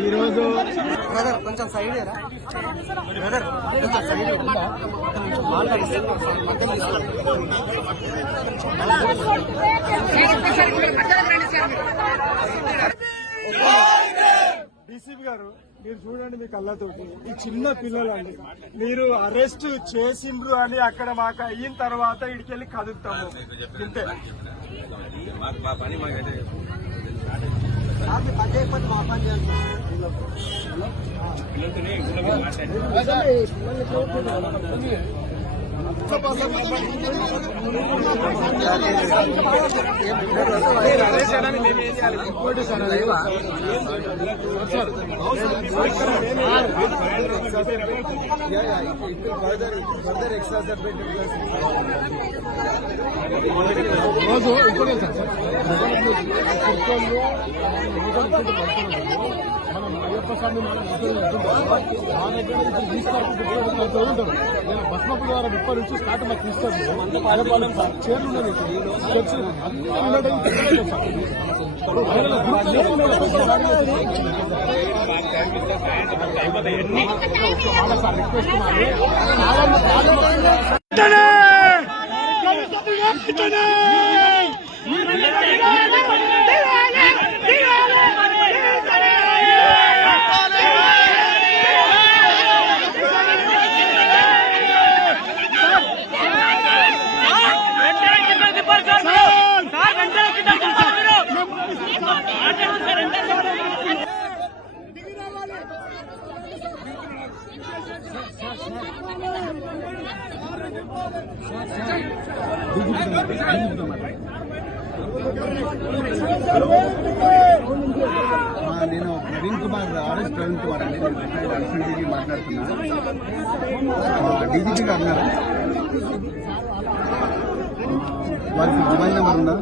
ఈరోజు కొంచెం side DCP గారు మీరు చూడండి మీ కళ్ళతోటి ఈ చిన్న పిల్లలు అండి మీరు అరెస్ట్ చేసిండ్రు అని అక్కడ మాకు అయిన తర్వాత ఇడికెళ్ళి కదులుతాము ఇంతే రోజు ఇంకోటి మనం అయ్యప్ప స్వామి మనం మా దగ్గర నుంచి తీసుకుంటూ ఉంటారు. నేను బస్మపు ద్వారా 30 నుంచి స్టార్ట్ మాకు తీసుకొచ్చి చైర్లు ఉన్నాయి నేను ప్రవీణ్ కుమార్ ఆర్ఎస్ ప్రవీణ్ కుమార్ అండి. నేను రిటైర్డ్ అడిషనల్ డీజీ మాట్లాడుతున్నా. డీజీపీ గారు అన్నారు వారికి మొబైల్ నెంబర్ ఉందా?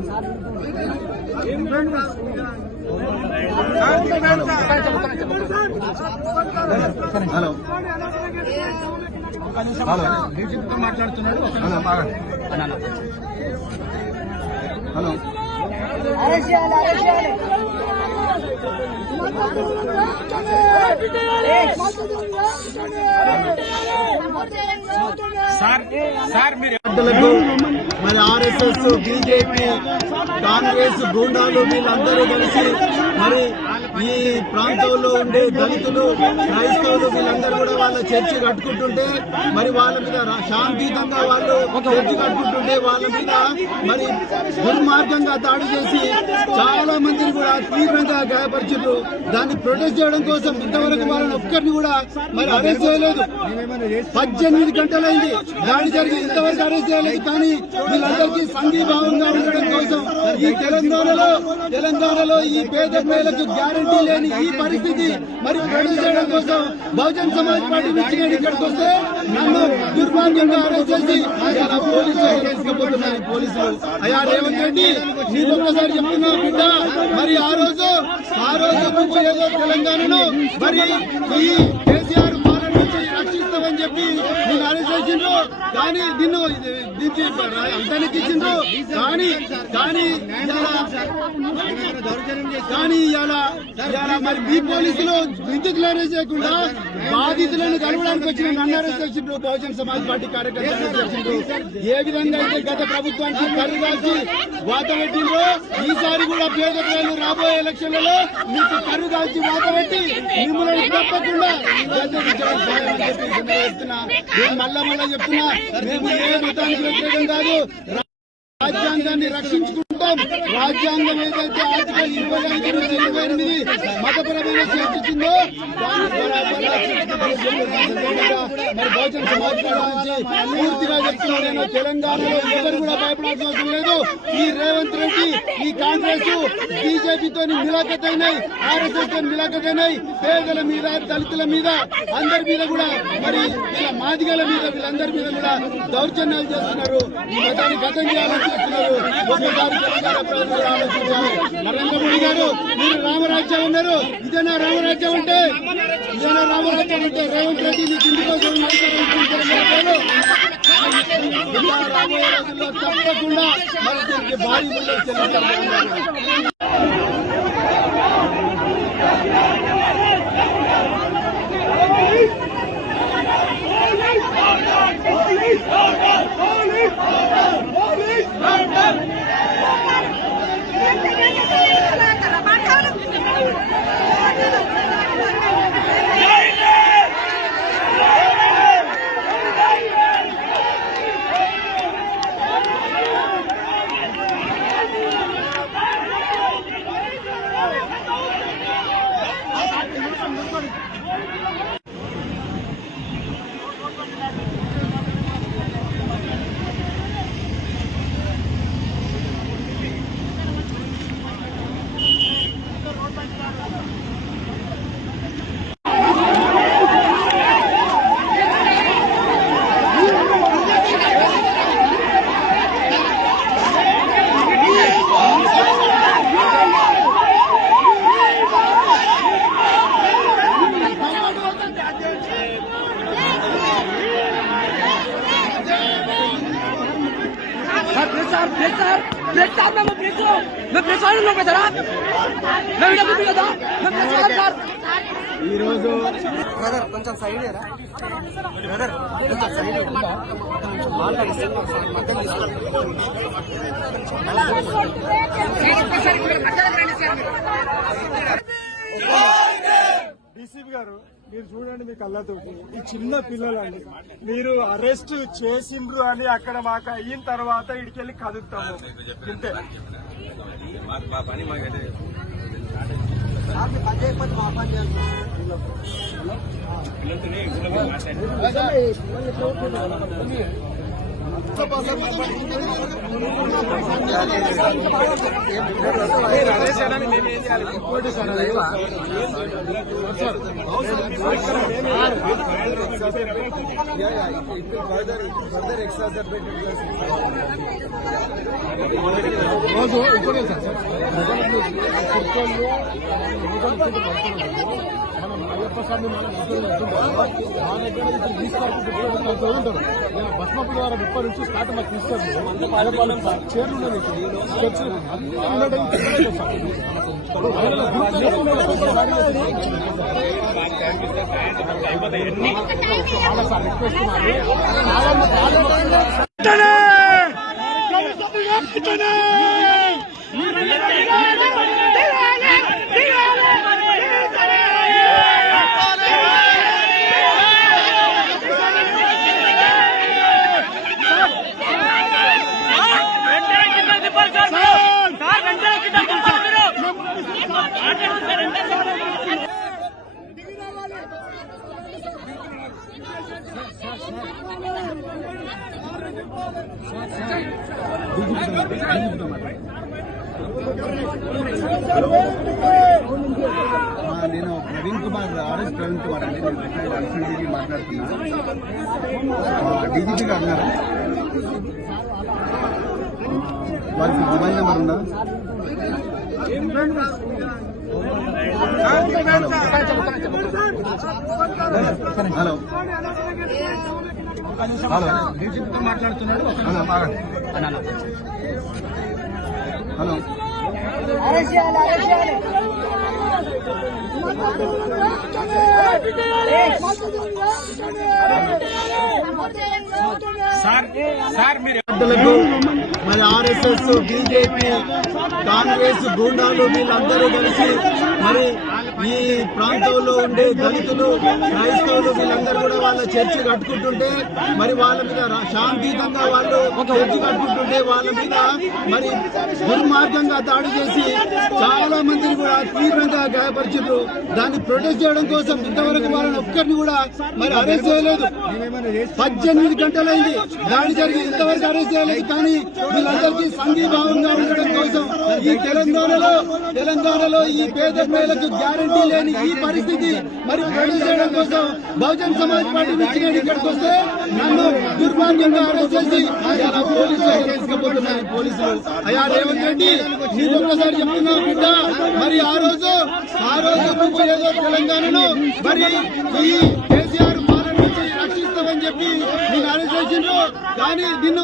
హలో హలో డీజీపీతో మాట్లాడుతున్నాడు. హలో మరి ఆర్ఎస్ఎస్, బీజేపీ, కాంగ్రెస్ గూండాలు వీళ్ళందరూ కలిసి మరి ఈ ప్రాంతంలో ఉండే దళితులు, క్రైస్తవులు వీళ్ళందరూ కూడా వాళ్ళ చర్చి కట్టుకుంటుంటే మరి వాళ్ళ మీద శాంతియుతంగా వాళ్ళు చర్చి కట్టుకుంటుంటే వాళ్ళ మీద మరి దుర్మార్గంగా దాడి చేసి చాలా మందిని కూడా తీవ్రంగా గాయపరిచారు. దాన్ని ప్రొటెస్ట్ చేయడం కోసం ఇంతవరకు వాళ్ళని ఒక్కరిని కూడా మరి అరెస్ట్ చేయలేదు. 18 గంటలైంది దాడి జరిగి ఇంతవరకు అరెస్ట్ చేయలేదు. కానీ వీళ్ళందరికీ సంఘీభావంగా ఉండడం కోసం ఈ తెలంగాణలో ఈ పేద ప్రజలకు గ్యారంటీ లేని ఈ పరిస్థితి మరి ప్రొటెస్ట్ చేయడం కోసం బహుజన్ సమాజ్ పార్టీ నుంచి ఇక్కడికి వస్తే నన్ను దుర్మార్గంగా అరెస్ట్ చేసి పోలీసులు అయ్యా రేవంత్ రెడ్డి నేను ఒక్కసారి చెప్తున్నా బిడ్డ, మరి ఆ రోజు నుంచి ఏదో తెలంగాణను మరి ఈ కేసీఆర్ పాలన నుంచి రక్షిస్తామని అని చెప్పి నిన్ను అరెస్ట్ చేసిండ్రు. కానీ నిన్ను దించి అంతానికి ఇచ్చిండ్రు. కానీ ఇవాళ మరి మీ పోలీసులు ఎందుకు అరెస్ట్ చేయకుండా బాధితులను కలవడానికి వచ్చిన నన్ను అరెస్ట్ చేసిండ్రు. బహుజన్ సమాజ్ పార్టీ కార్యకర్తలు అరెస్ట్ చేసిండ్రు. ఏ విధంగా అయితే గత ప్రభుత్వానికి కర్రుదాల్చి వాత పెట్టిండ్రో ఈసారి కూడా పేద ప్రజలు రాబోయే ఎలక్షన్లలో మీకు కర్రుదాల్చి వాత పెట్టి మిమ్మల్ని తప్పకుండా చెప్తున్నా. నేను మళ్ళా చెప్తున్నా, మేము ఏ మతానికి వ్యతిరేకం కాదు, రాజ్యాంగాన్ని రక్షించుకుంటాం. రాజ్యాంగం ఏదైతే ఆర్టికల్ 25-28 మతపరమైన చేర్చిందో మరి బహుజన సమాజ్ పార్టీ పూర్తిగా చెప్తున్నా. నేను తెలంగాణలో ఎవరు కూడా భయపడాల్సిన అవసరం లేదు. ఈ రేవంత్ రెడ్డి, ఈ కాంగ్రెస్, బీజేపీతో మిలాఖతైనాయి, RSS తో మిలాఖతైనాయి. పేదల మీద, దళితుల మీద, అందరి మీద కూడా మరి ఇలా మాదిగల మీద, వీళ్ళందరి మీద కూడా దౌర్జన్యాలు చేస్తున్నారు. ఈ మతాన్ని గతం చేయాలని చేస్తున్నారు. ఒక్కసారి తెలంగాణ ప్రజలు ఆలోచించాలి. నరేంద్ర మోడీ గారు, మీరు రామరాజ్యం ఉన్నారు. ఇదేనా రామరాజ్యం అంటే? రామరాజ్యం అంటే రేవంత్ రెడ్డి మీకు ఇందుకోసం రాబోయే రోజుల్లో తప్పకుండా మరి దీనికి భారీ ముందు ఈరోజు కొంచెం సైడ్ డీసీపీ గారు, మీరు చూడండి మీ కళ్ళతోటి, ఈ చిన్న పిల్లలండి మీరు అరెస్ట్ చేసిండ్రు అని అక్కడ మాకు అయిన తర్వాత ఇడికెళ్ళి కదులుతాము. ఇంతే. మనం అయ్యప్ప స్వామి మన మా దగ్గర తీసుకుంటారు. బస్మపు ద్వారా 30 నుంచి స్టార్ట్ మాకు తీసుకెళ్ళి చైర్లు స్టెప్స్ నేను ప్రవీణ్ కుమార్, RS ప్రవీణ్ కుమార్ అండి. నేను అడిషనల్ మాట్లాడుతున్నా. డీజీపీ గారు అన్నారు, వారికి మొబైల్ నెంబర్ ఉందా? హలో హలో మాట్లాడుతున్నాడు. హలో మరి ఆర్ఎస్ఎస్, బీజేపీ, కాంగ్రెస్ గూండాలు వీళ్ళందరూ కలిసి మరి ఈ ప్రాంతంలో ఉండే దళితులు, క్రైస్తవులు వీళ్ళందరూ కూడా వాళ్ళ చర్చి కట్టుకుంటుంటే మరి వాళ్ళ మీద శాంతియుతంగా వాళ్ళు చర్చి కట్టుకుంటుంటే వాళ్ళ మీద మరి దుర్మార్గంగా దాడి చేసి చాలా మందిని కూడా తీవ్రంగా గాయపరిచారు. దాన్ని ప్రొటెస్ట్ చేయడం కోసం ఇంతవరకు వాళ్ళని ఒక్కరిని కూడా మరి అరెస్ట్ చేయలేదు. 18 గంటలైంది దాడి జరిగి, ఇంతవరకు అరెస్ట్ చేయలేదు. కానీ వీళ్ళందరికీ సంఘీభావంగా ఉండడం కోసం ఈ తెలంగాణలో ఈ పేద ప్రజలకు గ్యారంటీ లేని ఈ పరిస్థితి మరి ప్రొటెస్ట్ చేయడం కోసం బహుజన్ సమాజ్ పార్టీ నుంచి నేను ఇక్కడికి వస్తే నన్ను దుర్మార్గంగా అరెస్ట్ చేసి ఇలా పోలీసులు తీసుకుపోతున్నారు. పోలీసులు అయ్యా రేవంత్ రెడ్డి, నీకు ఒక్కసారి చెప్తున్నావు బిడ్డ, మరి ఆ రోజు నువ్వు ఏదో తెలంగాణను మరి ఈ కేసీఆర్ పాలన నుంచి రక్షిస్తామని చెప్పి నేను అరెస్ట్ చేసిండ్రు. కానీ నిన్ను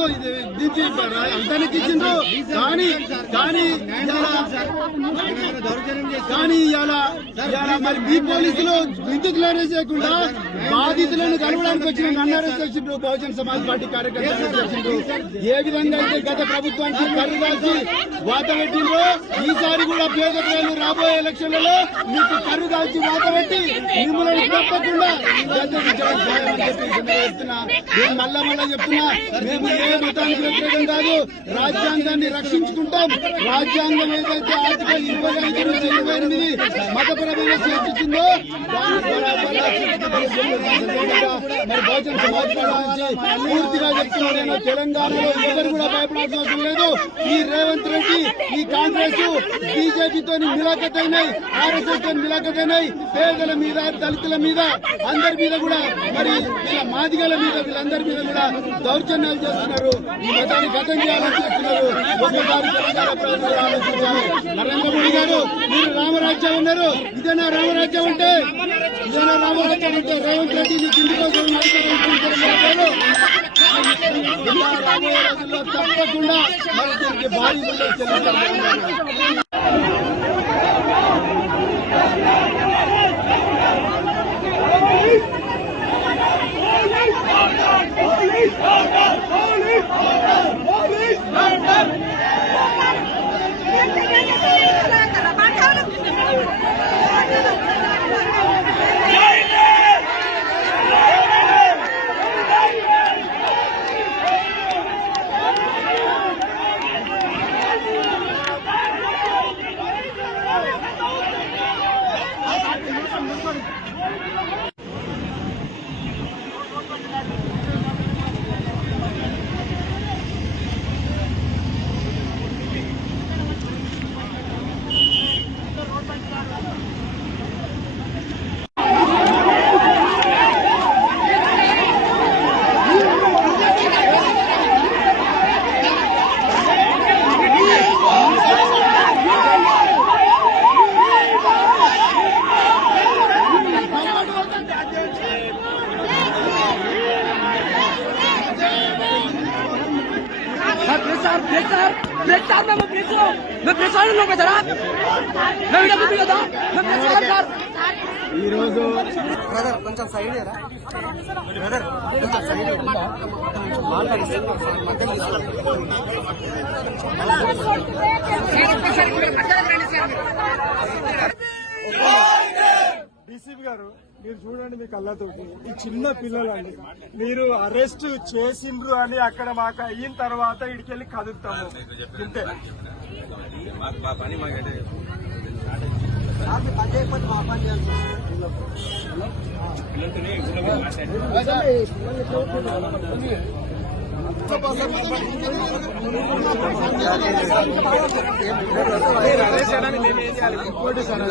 అంతానికి ఇచ్చిండ్రు. కానీ ఇలా మరి మీ పోలీసులు విద్యుత్తులు అరెస్ట్ చేయకుండా బాధితులను కలవడానికి వచ్చిన నన్ను అరెస్ట్ చేసిండ్రు. బహుజన్ సమాజ్ పార్టీ కార్యకర్తలు చేసిండ్రు. ఏ విధంగా అయితే గత ప్రభుత్వానికి కర్రు దాచి వాత పెట్టిండ్రో ఈసారి కూడా పేద ప్రజలు రాబోయే ఎలక్షన్లలో మీకు కర్రు దాచి వాత పెట్టి మిమ్మల్ని తప్పకుండా చెప్తున్నా. నేను మళ్ళా చెప్తున్నా, మేము ఏ మతానికి వ్యతిరేకం కాదు, రాజ్యాంగాన్ని రక్షించుకుంటాం. రాజ్యాంగం ఏదైతే ఆర్టికల్ 25-28 మతపరమైన స్వేచ్ఛించిందో మరి బహుజన్ సమాజ్ పార్టీ పూర్తిగా చెప్తున్నా. నేను తెలంగాణలో ఎవరు కూడా భయపడాల్సిన అవసరం లేదు. ఈ రేవంత్ రెడ్డి, ఈ కాంగ్రెస్, బీజేపీతో మిలాఖతైనాయి, ఆర్ఎస్ఎస్ తో మిలాఖతైనాయి. పేదల మీద, దళితుల మీద, అందరి మీద కూడా మరి వీళ్ళ మాదిగల మీద, వీళ్ళందరి మీద కూడా దౌర్జన్యాలు చేస్తున్నారు. ఈ మతాన్ని గతం చేయాలని చేస్తున్నారు. ఒక్కసారి తెలంగాణ ప్రజలు ఆలోచించారు. నరేంద్ర మోడీ గారు, మీరు రామరాజ్యం ఉన్నారు. ఇదేనా రామరాజ్యం అంటే? రేవంత్ రెడ్డి కింది కోసం రాబోయే రోజుల్లో తప్పకుండా మరి దీనికి భారీ చెల్లిస్తారు. ఈ రోజు బ్రదర్ కొంచెం సైడ్ రా బ్రదర్, కొంచెం సైడ్ డీసీపీ గారు, మీరు చూడండి మీ కళ్ళతోటి, ఈ చిన్న పిల్లలండి. మీరు అరెస్ట్ చేసిండ్రు అని అక్కడ మాకు అయిన తర్వాత ఇడికెళ్ళి కదుపుతాము ఇంతే. ఇంకోటి సార్ సార్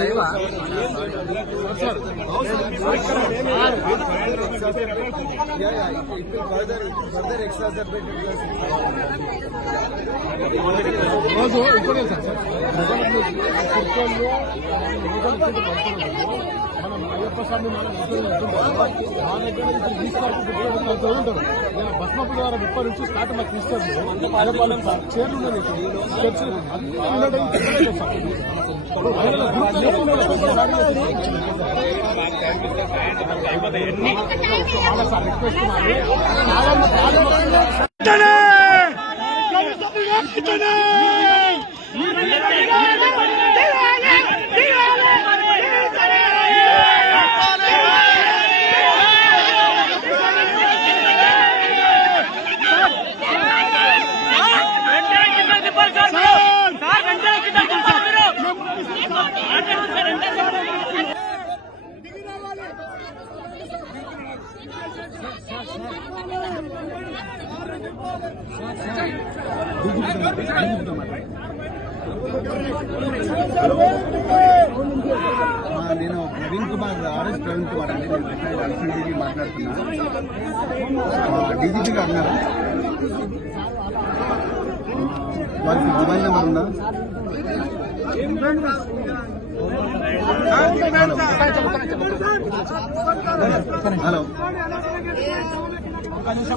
రోజు ఇంకోటి సార్ మనం అయ్యప్ప స్వామి మనం మా దగ్గర ఇప్పుడు తీసుకుంటూ ఉంటారు బస్మపు ద్వారా 30 నుంచి స్టార్ట్ మాకు తీసుకొస్తారు చైర్లు నేను ప్రవీణ్ కుమార్ ఆర్ఎస్ ప్రవీణ్ కుమార్ అండి. నేను అడిషనల్ మాట్లాడుతున్నా. డీజీపీ గారు ఉన్నారు, వారికి మొబైల్ నెంబర్ ఉందా? హలో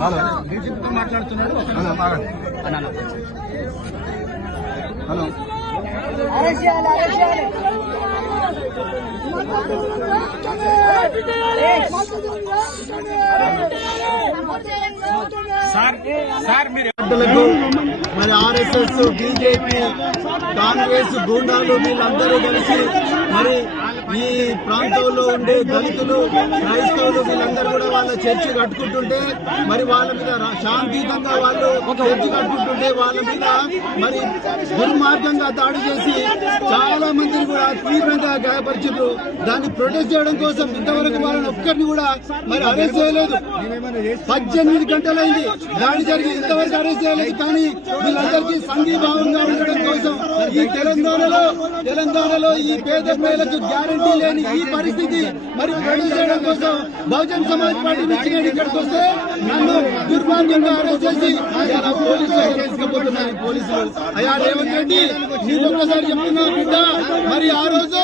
హలో డీజీపీతో మాట్లాడుతున్నాడు. హలో మరి ఆర్ఎస్ఎస్, బీజేపీ, కాంగ్రెస్ గూండాలు వీళ్ళందరూ కలిసి మరి ఈ ప్రాంతంలో ఉండే దళితులు, క్రైస్తవులు వీళ్ళందరూ కూడా వాళ్ళ చర్చి కట్టుకుంటుంటే మరి వాళ్ళ మీద శాంతియుతంగా వాళ్ళు చర్చి కట్టుకుంటుంటే వాళ్ళ మీద మరి దుర్మార్గంగా దాడి చేసి చాలా మందిని కూడా తీవ్రంగా గాయపరిచారు. దాన్ని ప్రొటెస్ట్ చేయడం కోసం ఇంతవరకు వాళ్ళని ఒక్కరిని కూడా మరి అరెస్ట్ చేయలేదు. 18 గంటలైంది దాడి జరిగి, ఇంతవరకు అరెస్ట్ చేయలేదు. కానీ వీళ్ళందరికీ సంఘీభావంగా ఉండడం కోసం ఈ తెలంగాణలో ఈ పేద ప్రజలకు గ్యారంటీ లేని ఈ పరిస్థితి మరి ప్రొటెస్ట్ చేయడం కోసం బహుజన్ సమాజ్ పార్టీ నుంచి నేను ఇక్కడికి వస్తే నన్ను దుర్మార్గంగా అరెస్ట్ చేసి ఇలా పోలీసులు తీసుకుపోతున్నారు. పోలీసులు అయ్యా రేవంత్ రెడ్డి, నేను ఒక్కసారి చెప్తున్నా బిడ్డ, మరి ఆ రోజు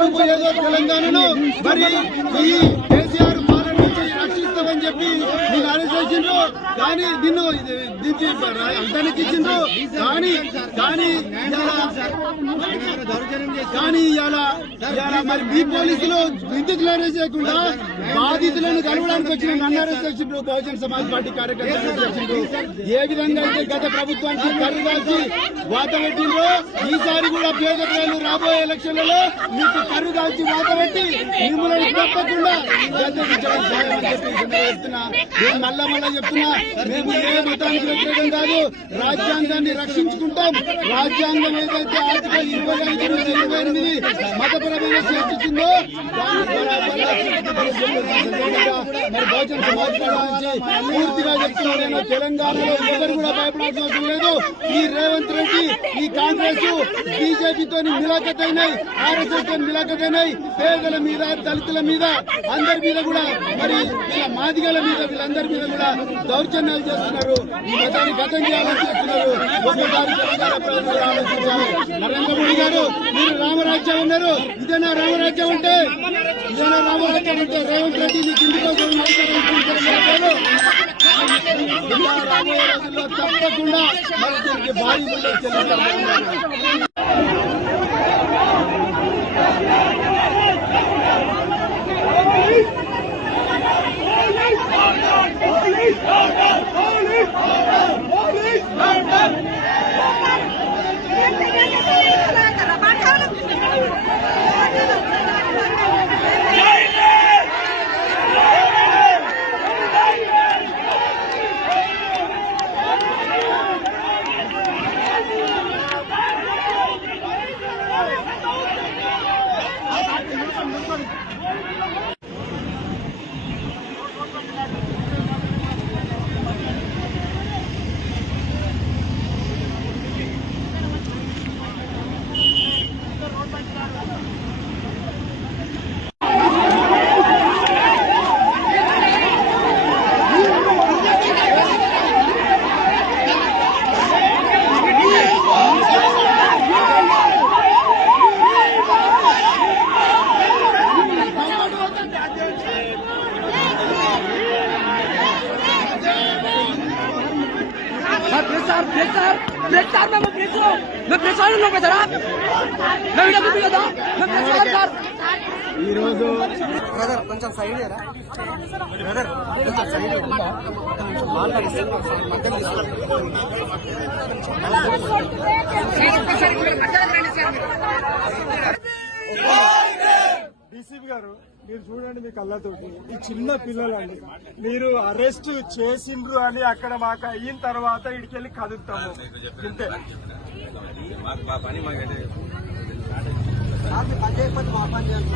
నువ్వు ఏదో తెలంగాణను మరి ఈ కేసీఆర్ పాలన నుంచి రక్షిస్తామని చెప్పి నేను అరెస్ట్ చేసిండ్రు. కానీ నిన్ను అంతానికి ఇచ్చిండ్రు. కానీ ఇలా మరి మీ పోలీసులు విద్యుత్తులు అరెస్ట్ చేయకుండా బాధితులను కలవడానికి వచ్చిన నన్ను అరెస్ట్ చేసిండ్రు. బహుజన్ సమాజ్ పార్టీ కార్యకర్తలు అరెస్ట్ చేసిండ్రు. ఏ విధంగా అయితే గత ప్రభుత్వానికి కర్రు కాల్చి వాత పెట్టిండ్రో ఈసారి కూడా పేద ప్రజలు రాబోయే ఎలక్షన్లలో మీకు కర్రు కాల్చి వాత పెట్టి మిమ్మల్ని తప్పకుండా గద్దెదించడం ఖాయమని చెప్పి చెప్తున్నా. నేను మళ్ళా చెప్తున్నా, మేము ఏ మతానికి వ్యతిరేకం కాదు, రాజ్యాంగాన్ని రక్షించుకుంటాం. రాజ్యాంగం ఏదైతే ఆర్టికల్ 25 నుంచి 28 మతపరమైన చేర్చిందో మరి బహుజన్ సమాజ్ పార్టీ పూర్తిగా చెప్తున్నారు. నేను తెలంగాణలో ఎవరు కూడా భయపడాల్సిన అవసరం లేదు. ఈ రేవంత్ రెడ్డి, ఈ కాంగ్రెస్, బీజేపీతో మిలాఖత్ అయినాయి, ఆర్ఎస్ఎస్ తో మిలాఖత్ అయినాయి. పేదల మీద, దళితుల మీద, అందరి మీద కూడా మరి ఇలా మాదిగల మీద వీళ్ళందరి మీద కూడా దౌర్జన్యాలు చేస్తున్నారు. ఈ మతాన్ని గతం చేయాలని చేస్తున్నారు. ఒక్కసారి తెలంగాణ ప్రజలు ఆలోచించాలి. నరేంద్ర మోడీ గారు, మీరు రామరాజ్యం ఉన్నారు, ఇదేనా రామరాజ్యం అంటే? రేవంత్ రెడ్డి మీకు ఇందుకోసం రాబోయే రోజుల్లో తప్పకుండా మరి దీనికి భారీ మూల్యం చెల్లిస్తారు. ఈ రోజు బ్రదర్ కొంచెం సైడ్ ఏరా బ్రదర్ కొంచెం సైడ్ మాట్లాడిస్తే మధ్యలో డీసీపీ గారు మీరు చూడండి మీ కళ్ళతోటి ఈ చిన్న పిల్లలండి మీరు అరెస్ట్ చేసిండ్రు అని అక్కడ మాకు అయిన తర్వాత ఇడికెళ్ళి కదుపుతాము ఇంతే. పని చేయకపోతే మా పని చేయాలి.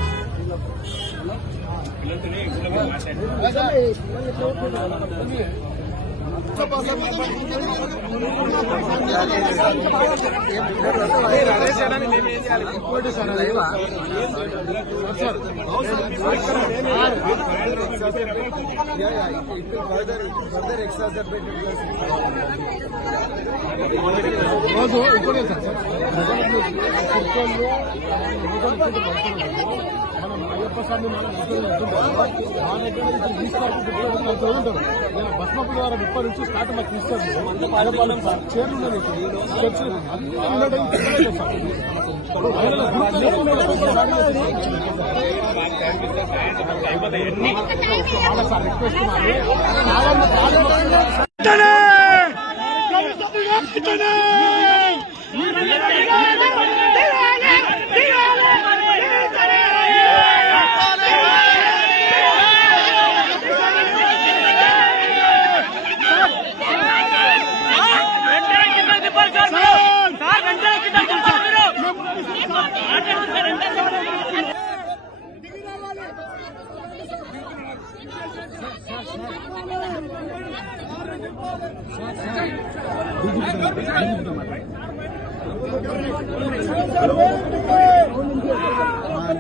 రోజు ఇప్పుడే సార్ మనం అయ్యప్ప స్వామి మనం మా దగ్గర ఇప్పుడు తీసుకుంటూ ఉంటారు. బస్మపు ద్వారా 30 నుంచి స్టార్ట్ మాకు తీస్తారు. అయ్యప్ప చైర్లు ఉన్నది చర్చ్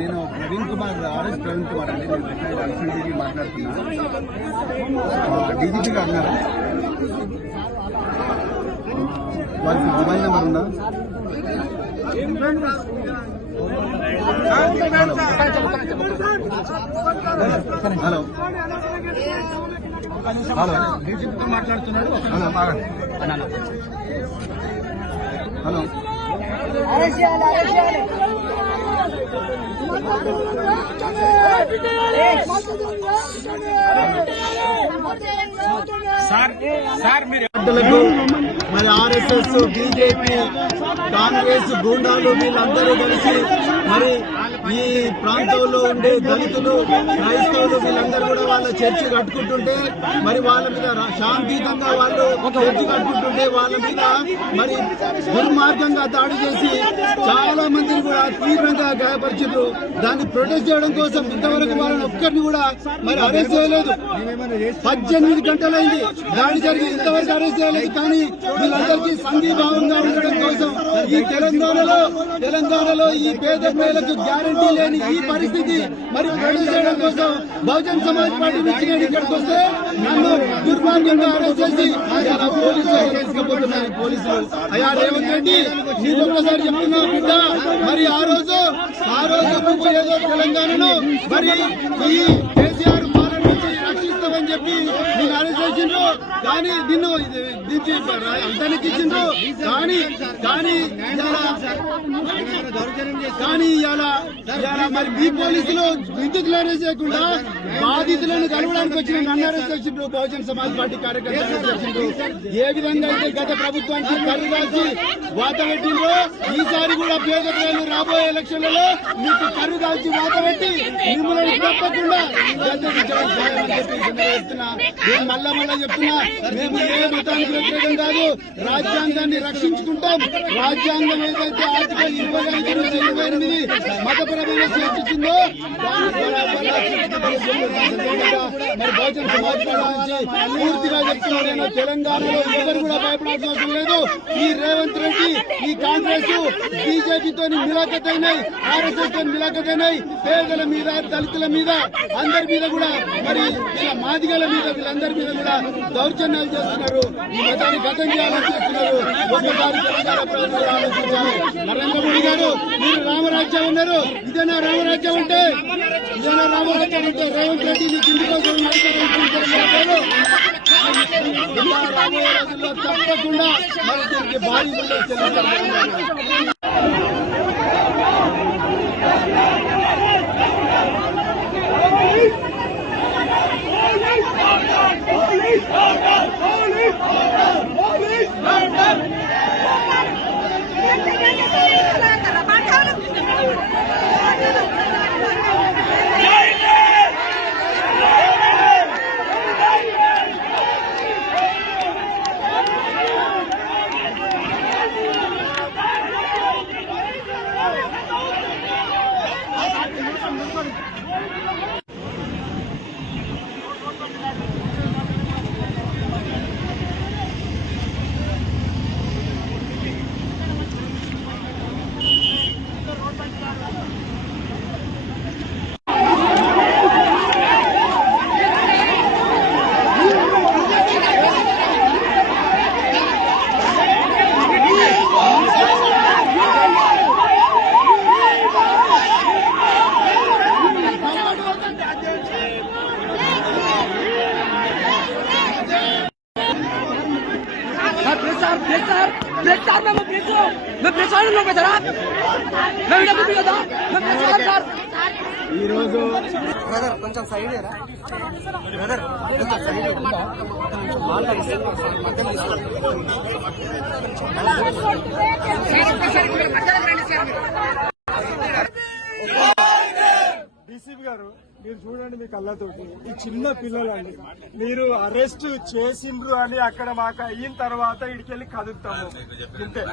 నేను ప్రవీణ్ కుమార్ ఆర్ఎస్ ప్రవీణ్ కుమార్ అండి. నేను అడిషనల్ మాట్లాడుతున్నా. డీజీపీ గారు అన్నారు వాళ్ళకి మొబైల్ నెంబర్ ఉందా? హలో హలో డీజీపీతో మాట్లాడుతున్నాడు. హలో మరి ఆర్ఎస్ఎస్, బీజేపీ, కాంగ్రెస్ గూండాలు వీళ్ళందరూ కలిసి మరి ఈ ప్రాంతంలో ఉండే దళితులు, క్రైస్తవులు వీళ్ళందరూ కూడా వాళ్ళ చర్చి కట్టుకుంటుంటే మరి వాళ్ళ మీద శాంతియుతంగా వాళ్ళు చర్చి కట్టుకుంటుంటే వాళ్ళ మీద మరి దుర్మార్గంగా దాడి చేసి చాలా మందిని కూడా తీవ్రంగా గాయపరిచారు. దాన్ని ప్రొటెస్ట్ చేయడం కోసం ఇంతవరకు వాళ్ళని ఒక్కరిని కూడా మరి అరెస్ట్ చేయలేదు. 18 గంటలైంది దాడి జరిగి, ఇంతవరకు అరెస్ట్ చేయలేదు. కానీ వీళ్ళందరికీ సంఘీభావంగా ఉండడం కోసం ఈ తెలంగాణలో ఈ పేద ప్రజలకు గ్యారంటీ లేని ఈ పరిస్థితి మరి ప్రొటెస్ట్ చేయడం కోసం బహుజన్ సమాజ్ పార్టీ నుంచి నేను ఇక్కడికి వస్తే నన్ను దుర్మార్గంగా అరెస్ట్ చేసి ఇలా పోలీసులు తీసుకుపోతున్నారు. పోలీసులు అయ్యా రేవంత్ రెడ్డి నీకు ఒక్కసారి చెప్తున్నా బిడ్డ, మరి ఆ రోజు నువ్వు ఏదో తెలంగాణను మరి ఈ కేసీఆర్ పాలన నుంచి రక్షిస్తామని చెప్పి నేను అరెస్ట్ చేసిండ్రు. కానీ నిన్ను దించి అంతానికి ఇచ్చిండ్రు. కానీ ఇలా మరి మీ పోలీసులు విద్యుత్ అరెస్ట్ చేయకుండా బాధితులను కలవడానికి వచ్చిన నన్ను అరెస్ట్ చేసిండ్రు. బహుజన్ సమాజ్ పార్టీ కార్యకర్తలు అరెస్ట్ చేసిండ్రు. ఏ విధంగా అయితే గత ప్రభుత్వానికి కర్రు కాల్చి వాత పెట్టిండ్రో ఈసారి కూడా పేద ప్రజలు రాబోయే ఎలక్షన్లలో మీకు కర్రు కాల్చి వాత పెట్టి మిమ్మల్ని తప్పకుండా చెప్తున్నా. నేను మళ్ళా చెప్తున్నా, మేము ఏ మతానికి వ్యతిరేకం కాదు. రాజ్యాంగాన్ని రక్షించుకుంటాం. రాజ్యాంగం ఏదైతే ఆర్టికల్ 25 నుంచి 28 మతపరమైన చేర్చిందో మరి బహుజన్ సమాజ్ పార్టీ నుంచి పూర్తిగా చెప్తున్నారు. నేను తెలంగాణలో ఎవరు కూడా భయపడాల్సిన అవసరం లేదు. ఈ రేవంత్ రెడ్డి, ఈ కాంగ్రెస్, బీజేపీతో మిలాఖతైనాయి, ఆర్ఎస్ఎస్ తో మిలాఖతైనాయి. పేదల మీద, దళితుల మీద, అందరి మీద కూడా మరి ఇలా మాదిగ వర్గాల మీద వీళ్ళందరి మీద కూడా దౌర్జన్యాలు చేస్తున్నారు. ఈ మతాన్ని గతం చేయాలని చేస్తున్నారు. ఒక్కసారి తెలంగాణ ప్రజలు ఆలోచించాలి. నరేంద్ర మోడీ గారు, మీరు రామరాజ్యం ఉన్నారు, ఇదేనా రామరాజ్యం అంటే? ఇదేనా రామరాజ్యం అంటే? రేవంత్ రెడ్డిని కింది కోసం రాబోయే రోజుల్లో తప్పకుండా మరి దీనికి భారీ చెల్లిస్తారు. ఈ రోజు బ్రదర్ కొంచెం సైడ్ ఏరా బ్రదర్ కొంచెం సైడ్ డీసీపీ గారు, మీరు చూడండి మీ కళ్ళతోటి, ఈ చిన్న పిల్లలండి. మీరు అరెస్ట్ చేసిండ్రు అని అక్కడ మాకు అయిన తర్వాత ఇడికెళ్ళి కదులుతాము ఇంతే.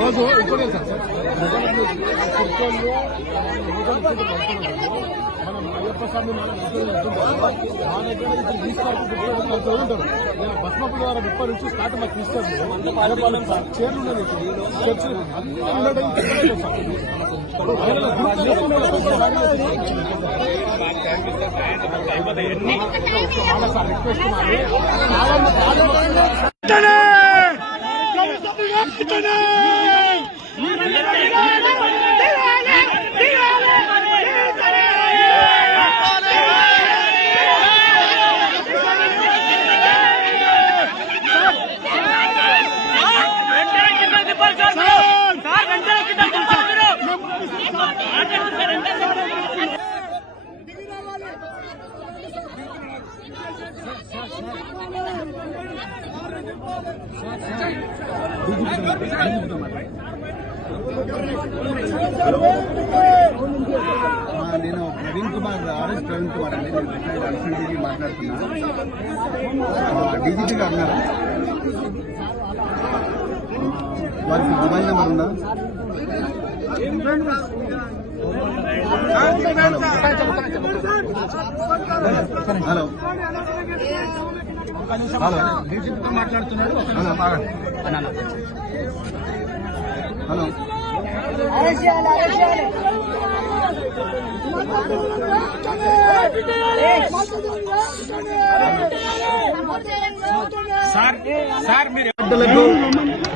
రోజు ఇంకోటి సార్ మనం అయ్యప్ప స్వామి మన దగ్గర ఇప్పుడు తీసుకుంటూ ఉంటారు. బస్మపు ద్వారా 30 నుంచి స్టార్ట్ మాకు తీసుకొస్తారు. చైర్లు ఉన్నాయి, స్టెప్స్ నేను ప్రవీణ్ కుమార్, ఆర్ఎస్ ప్రవీణ్ కుమార్ అండి. నేను అడిషనల్ మాట్లాడుతున్నా. డీజీపీ గారు ఉన్నారు, వారికి మొబైల్ నెంబర్ ఉందా? హలో హలో, డీజీపీతో మాట్లాడుతున్నాడు. హలో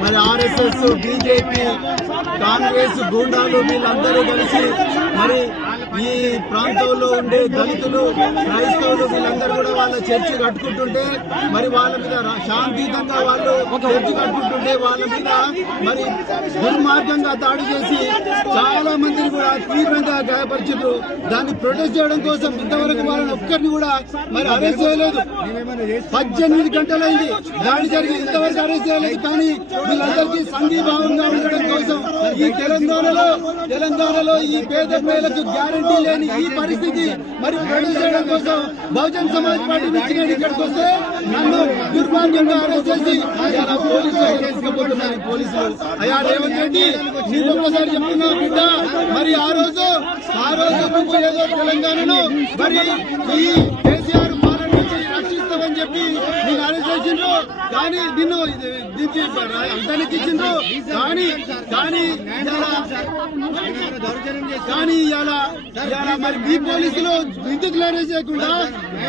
మరి ఆర్ఎస్ఎస్, బీజేపీ, కాంగ్రెస్ గూండాలు వీళ్ళందరూ కలిసి మరి ఈ ప్రాంతంలో ఉండే దళితులు, క్రైస్తవులు వీళ్ళందరూ కూడా వాళ్ళ చర్చి కట్టుకుంటుంటే మరి వాళ్ళ మీద శాంతియుతంగా వాళ్ళు చర్చి కట్టుకుంటుంటే వాళ్ళ మీద మరి దుర్మార్గంగా దాడి చేసి చాలా మందిని కూడా తీవ్రంగా గాయపరిచారు. దాన్ని ప్రొటెస్ట్ చేయడం కోసం ఇంతవరకు వాళ్ళని ఒక్కరిని కూడా మరి అరెస్ట్ చేయలేదు. 18 గంటలైంది దాడి జరిగి, ఇంతవరకు అరెస్ట్ చేయలేదు. కానీ వీళ్ళందరికీ సంఘీభావంగా ఉండడం కోసం ఈ తెలంగాణలో ఈ పేద ప్రజలకు గ్యారెంటీ గ్యారంటీ లేని ఈ పరిస్థితి మరి ప్రొడ్యూస్ చేయడం కోసం బహుజన్ సమాజ్ పార్టీ నుంచి నేను ఇక్కడికి వస్తే నన్ను దుర్మార్గంగా అరెస్ట్ చేసి ఇలా పోలీసులు తీసుకుపోతున్నారు. పోలీసులు అయ్యా రేవంత్ రెడ్డి నీకు ఒక్కసారి చెప్తున్నా బిడ్డ, మరి ఆ రోజు నువ్వు ఏదో తెలంగాణను మరి ఈ కేసీఆర్ పాలన నుంచి రక్షిస్తామని చెప్పి నేను అరెస్ట్ చేసిండ్రు, కానీ నిన్ను దించి అంతానికి ఇచ్చిండ్రు. కానీ ఇవాళ మరి మీ పోలీసులు ఎందుకు అరెస్ట్ చేయకుండా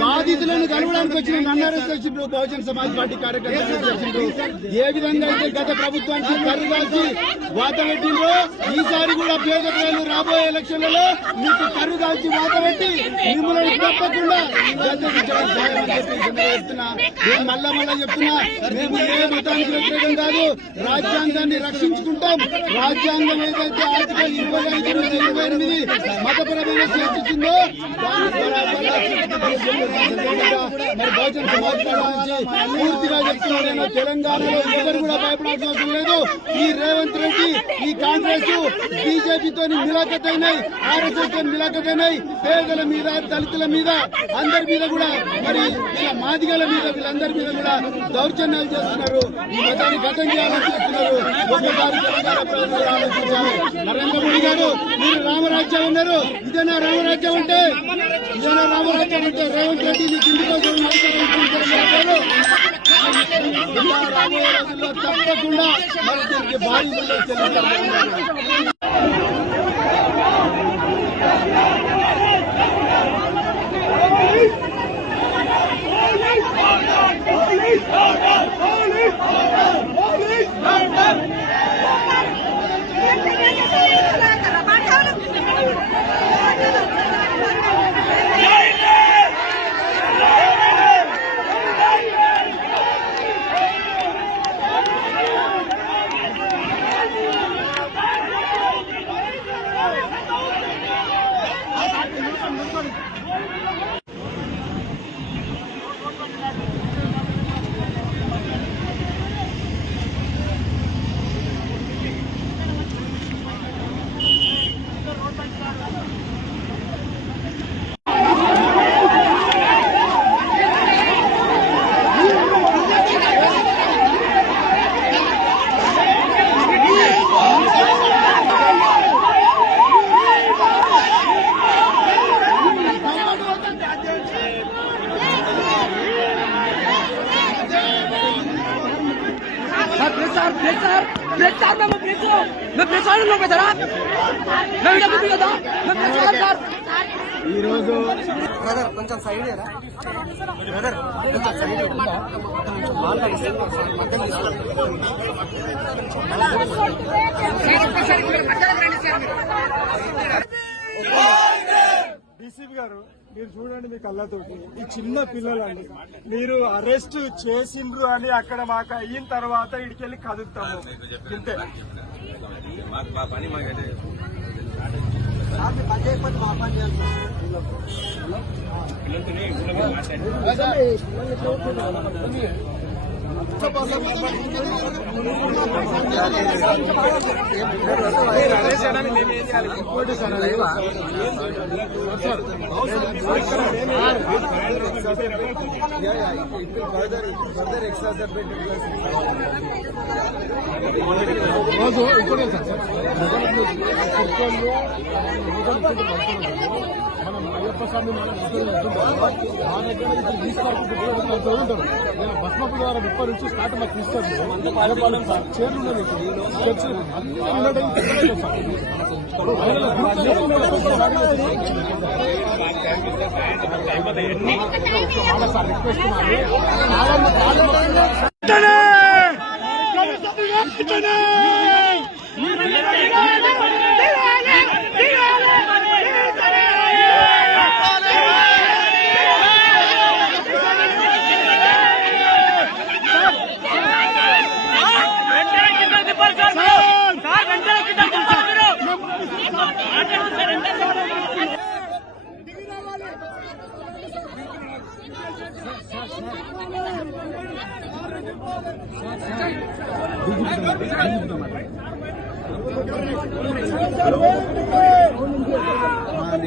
బాధితులను కలవడానికి వచ్చిన నన్ను అరెస్ట్ చేసిండ్రు. బహుజన్ సమాజ్ పార్టీ కార్యకర్తలు అరెస్ట్ చేసిండ్రు. ఏ విధంగా అయితే గత ప్రభుత్వానికి కరుగాల్సి వాత పెట్టిండ్రో ఈసారి కూడా పేద ప్రజలు రాబోయే ఎలక్షన్లలో మీకు కరుగాల్సి వాత పెట్టి మిమ్మల్ని తప్పకుండా చెప్తున్నా. నేను మళ్ళా చెప్తున్నా, మేము ఏ మతానికి వ్యతిరేకం కాదు, రాజ్యాంగాన్ని రక్షించుకుంటాం. రాజ్యాంగం ఏదైతే ఆర్టికల్ 25 నుంచి 28 మతపరమైన చేర్చిందో మరి బహుజన్ సమాజ్ పార్టీ పూర్తిగా చెప్తున్నా. నేను తెలంగాణలో ఎవరు కూడా భయపడాల్సిన అవసరం లేదు. ఈ రేవంత్ రెడ్డి, ఈ కాంగ్రెస్, బీజేపీతో మిలాఖత్ అయినాయి, ఆర్ఎస్ఎస్ తో మిలాఖత్ అయినాయి. పేదల మీద, దళితుల మీద, అందరి మీద కూడా మరి ఇలా మాదిగల మీద, వీళ్ళందరి మీద కూడా దౌర్జన్యాలు చేస్తున్నారు. ఈ మతాన్ని గతం చేయాలని చూస్తున్నారు. ఒక్కసారి తెలంగాణ ప్రజలు ఆలోచించాలి. నరేంద్ర మోడీ గారు, మీరు రామరాజ్యం ఉన్నారు, ఇదేనా రామరాజ్యం అంటే? ఇదేనా రామరాజ్యం అంటే? రేవంత్ రెడ్డి నీకు ఇంటి కోసం రాబోయే రోజుల్లో తప్పకుండా మరి దీనికి బాధ్యతలు చెల్లించాలి. ఈ రోజు బ్రదర్ కొంచెం సైడ్ ఏరా బ్రదర్, కొంచెం సైడ్ డీసీపీ గారు, మీరు చూడండి మీ కళ్ళతోటి, ఈ చిన్న పిల్లలండి మీరు అరెస్ట్ చేసిండ్రు అని అక్కడ మాకు అయిన తర్వాత ఇడికెళ్ళి కదులుతాము ఇంతే. రోజు ఇక్కడ మనం అయ్యప్ప స్వామి మన దగ్గర ఇప్పుడు తీసుకుంటూ ఉంటారు. నేను బస్మపు ద్వారా 30 నుంచి స్టార్ట్ మాకు తీస్తారు. చైర్లు ఉన్నాయి, చర్చలు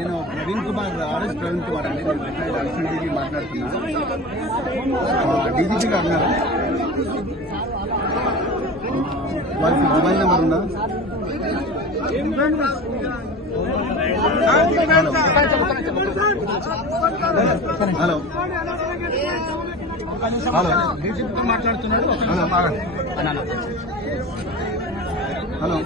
నేను ప్రవీణ్ కుమార్ ఆర్ఎస్ ప్రవీణ్ కుమార్ అండి. నేను రిటైర్డ్ అడిషనల్ డీజీ మాట్లాడుతున్నాను. డీజీపీ గారు ఉన్నారు, వాళ్ళకి మొబైల్ నెంబర్ ఉందా? హలో హలో డీజీపీతో మాట్లాడుతున్నాడు. హలో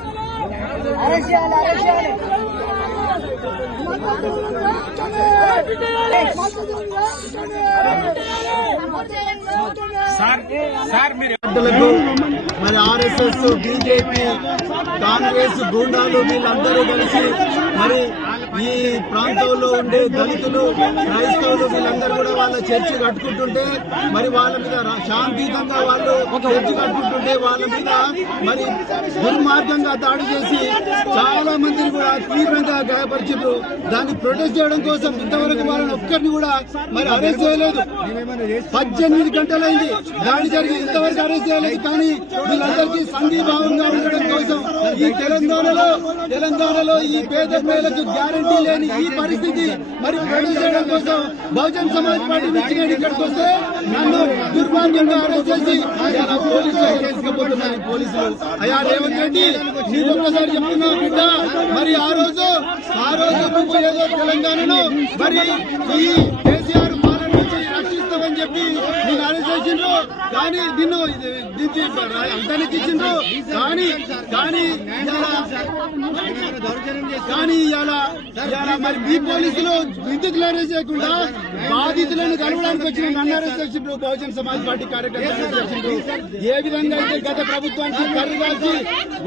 మరి ఆర్ఎస్ఎస్, బీజేపీ, కాంగ్రెస్ గూండాలు వీళ్ళందరూ కలిసి మరి ఈ ప్రాంతంలో ఉండే దళితులు, క్రైస్తవులు వీళ్ళందరూ కూడా వాళ్ళ చర్చి కట్టుకుంటుంటే మరి వాళ్ళ మీద శాంతియుతంగా వాళ్ళు చర్చి కట్టుకుంటుంటే వాళ్ళ మీద మరి దుర్మార్గంగా దాడి చేసి చాలా మందిని కూడా తీవ్రంగా గాయపరిచారు. దాన్ని ప్రొటెస్ట్ చేయడం కోసం ఇంతవరకు వాళ్ళని ఒక్కరిని కూడా మరి అరెస్ట్ చేయలేదు. 18 గంటలైంది దాడి జరిగి, ఇంతవరకు అరెస్ట్ చేయలేదు. కానీ వీళ్ళందరికీ సంఘీభావంగా ఉండడం కోసం ఈ తెలంగాణలో ఈ పేద ప్రజలకు గ్యారంటీ లేని ఈ పరిస్థితి మరి ప్రొటెస్ట్ చేయడం కోసం బహుజన్ సమాజ్ పార్టీ నుంచి నేను ఇక్కడికి వస్తే నన్ను దుర్మార్గంగా అరెస్ట్ చేసి ఇలా పోలీసు తీసుకుపోతున్నారు పోలీసులు. అయ్యా రేవంత్ రెడ్డి, నీకు ఒక్కసారి చెప్తున్నా బిడ్డ, మరి ఆ రోజు నువ్వు ఏదో తెలంగాణను మరి ఈ కేసీఆర్ పాలన నుంచి రక్షిస్తామని చెప్పి నీకు అరెస్ట్ చేసిండ్రు. కానీ నిన్ను అంతానికి ఇచ్చిండ్రు. కానీ ఇలా మరి మీ పోలీసులు విద్యుత్తులు అరెస్ట్ చేయకుండా బాధితులను కలవడానికి వచ్చిన నన్ను అరెస్ట్ చేసిండ్రు. బహుజన్ సమాజ్ పార్టీ కార్యకర్తలు అరెస్ట్ చేసిండ్రు. ఏ విధంగా అయితే గత ప్రభుత్వానికి కర్రు కాల్చి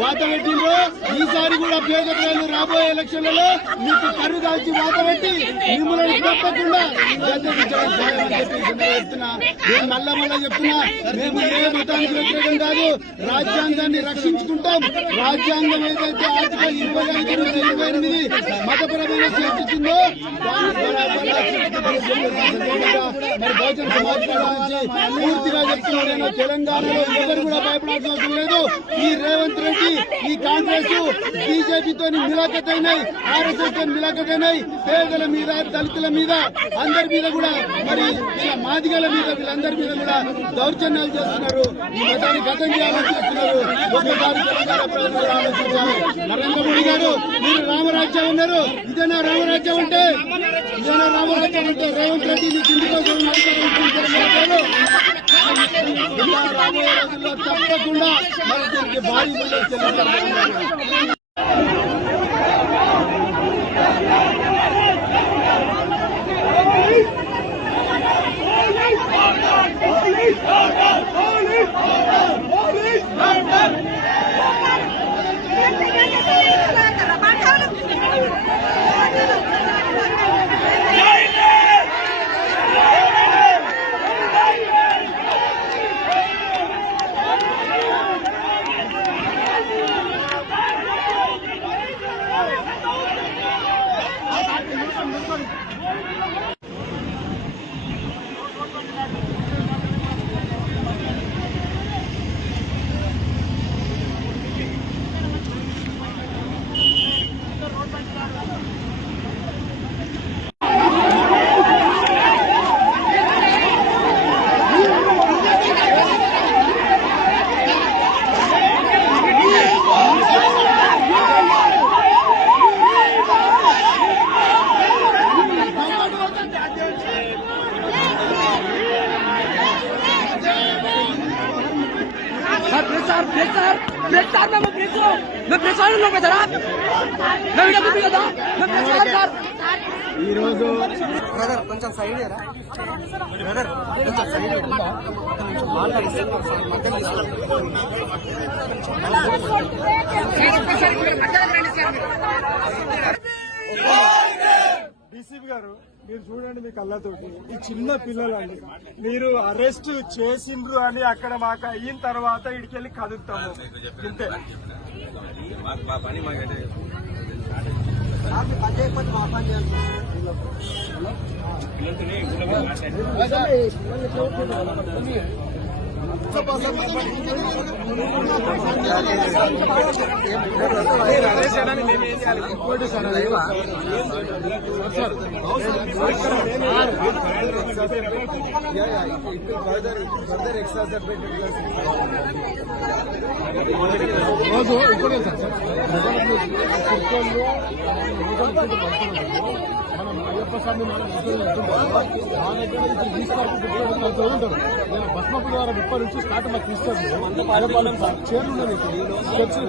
వాత పెట్టిండ్రో ఈసారి కూడా పేద ప్రజలు రాబోయే ఎలక్షన్లలో మీకు కర్రు కాల్చి వాత పెట్టి మిమ్మల్ని తప్పకుండా చెప్తున్నా. నేను మళ్ళా చెప్తున్నా, మేము ఏ మతానికి వ్యతిరేకం కాదు, రాజ్యాంగాన్ని రక్షించుకుంటాం. రాజ్యాంగం ఏదైతే ఆర్టికల్ 25-28 మతపరమైన చేర్చుతుందో మరి బహుజన్ సమాజ్ పార్టీ పూర్తిగా చెప్తున్నాను. నేను తెలంగాణలో ఎవరు కూడా భయపడాల్సిన అవసరం లేదు. ఈ రేవంత్ రెడ్డి, ఈ కాంగ్రెస్, బీజేపీతో మిలాఖత్ అయినాయి, ఆర్ఎస్ఎస్ తో మిలాఖత్ అయినాయి. పేదల మీద, దళితుల మీద, అందరి మీద కూడా మరి మాదిగల మీద, వీళ్ళందరి మీద కూడా దౌర్జన్యాలు చేస్తున్నారు. ఈ మతాన్ని గతం చేయాలని చేస్తున్నారు. ఒక్కసారి తెలంగాణ ప్రజలు ఆలోచించారు. నరేంద్ర మోడీ గారు, మీరు రామరాజ్యం ఉన్నారు. ఇదేనా రామరాజ్యం అంటే? రేవంత్ రెడ్డి నీకు ఇందుకోసం రాబోయే రోజుల్లో తప్పకుండా మరి దీనికి భారీ చెల్లిస్తారు. ఈ రోజు బ్రదర్ కొంచెం సైడ్ ఏరా, బ్రదర్ కొంచెం సైడ్ మాట్లాడిస్తే డీసీపీ గారు, మీరు చూడండి మీ కళ్ళతోటి, ఈ చిన్న పిల్లలండి మీరు అరెస్ట్ చేసిండ్రు అని అక్కడ మాకు అయిన తర్వాత ఇడికెళ్ళి కదుపుతాము ఇంతే. ఇంకోటి సార్ రోజు ఇంకోటి సార్ మనం అయ్యప్ప స్వామి మనం మా దగ్గర ఇప్పుడు తీసుకుంటారు బస్మపు ద్వారా 30 నుంచి స్టార్ట్ మాకు ఇస్తారు చైర్లు ఉన్నది స్టెప్స్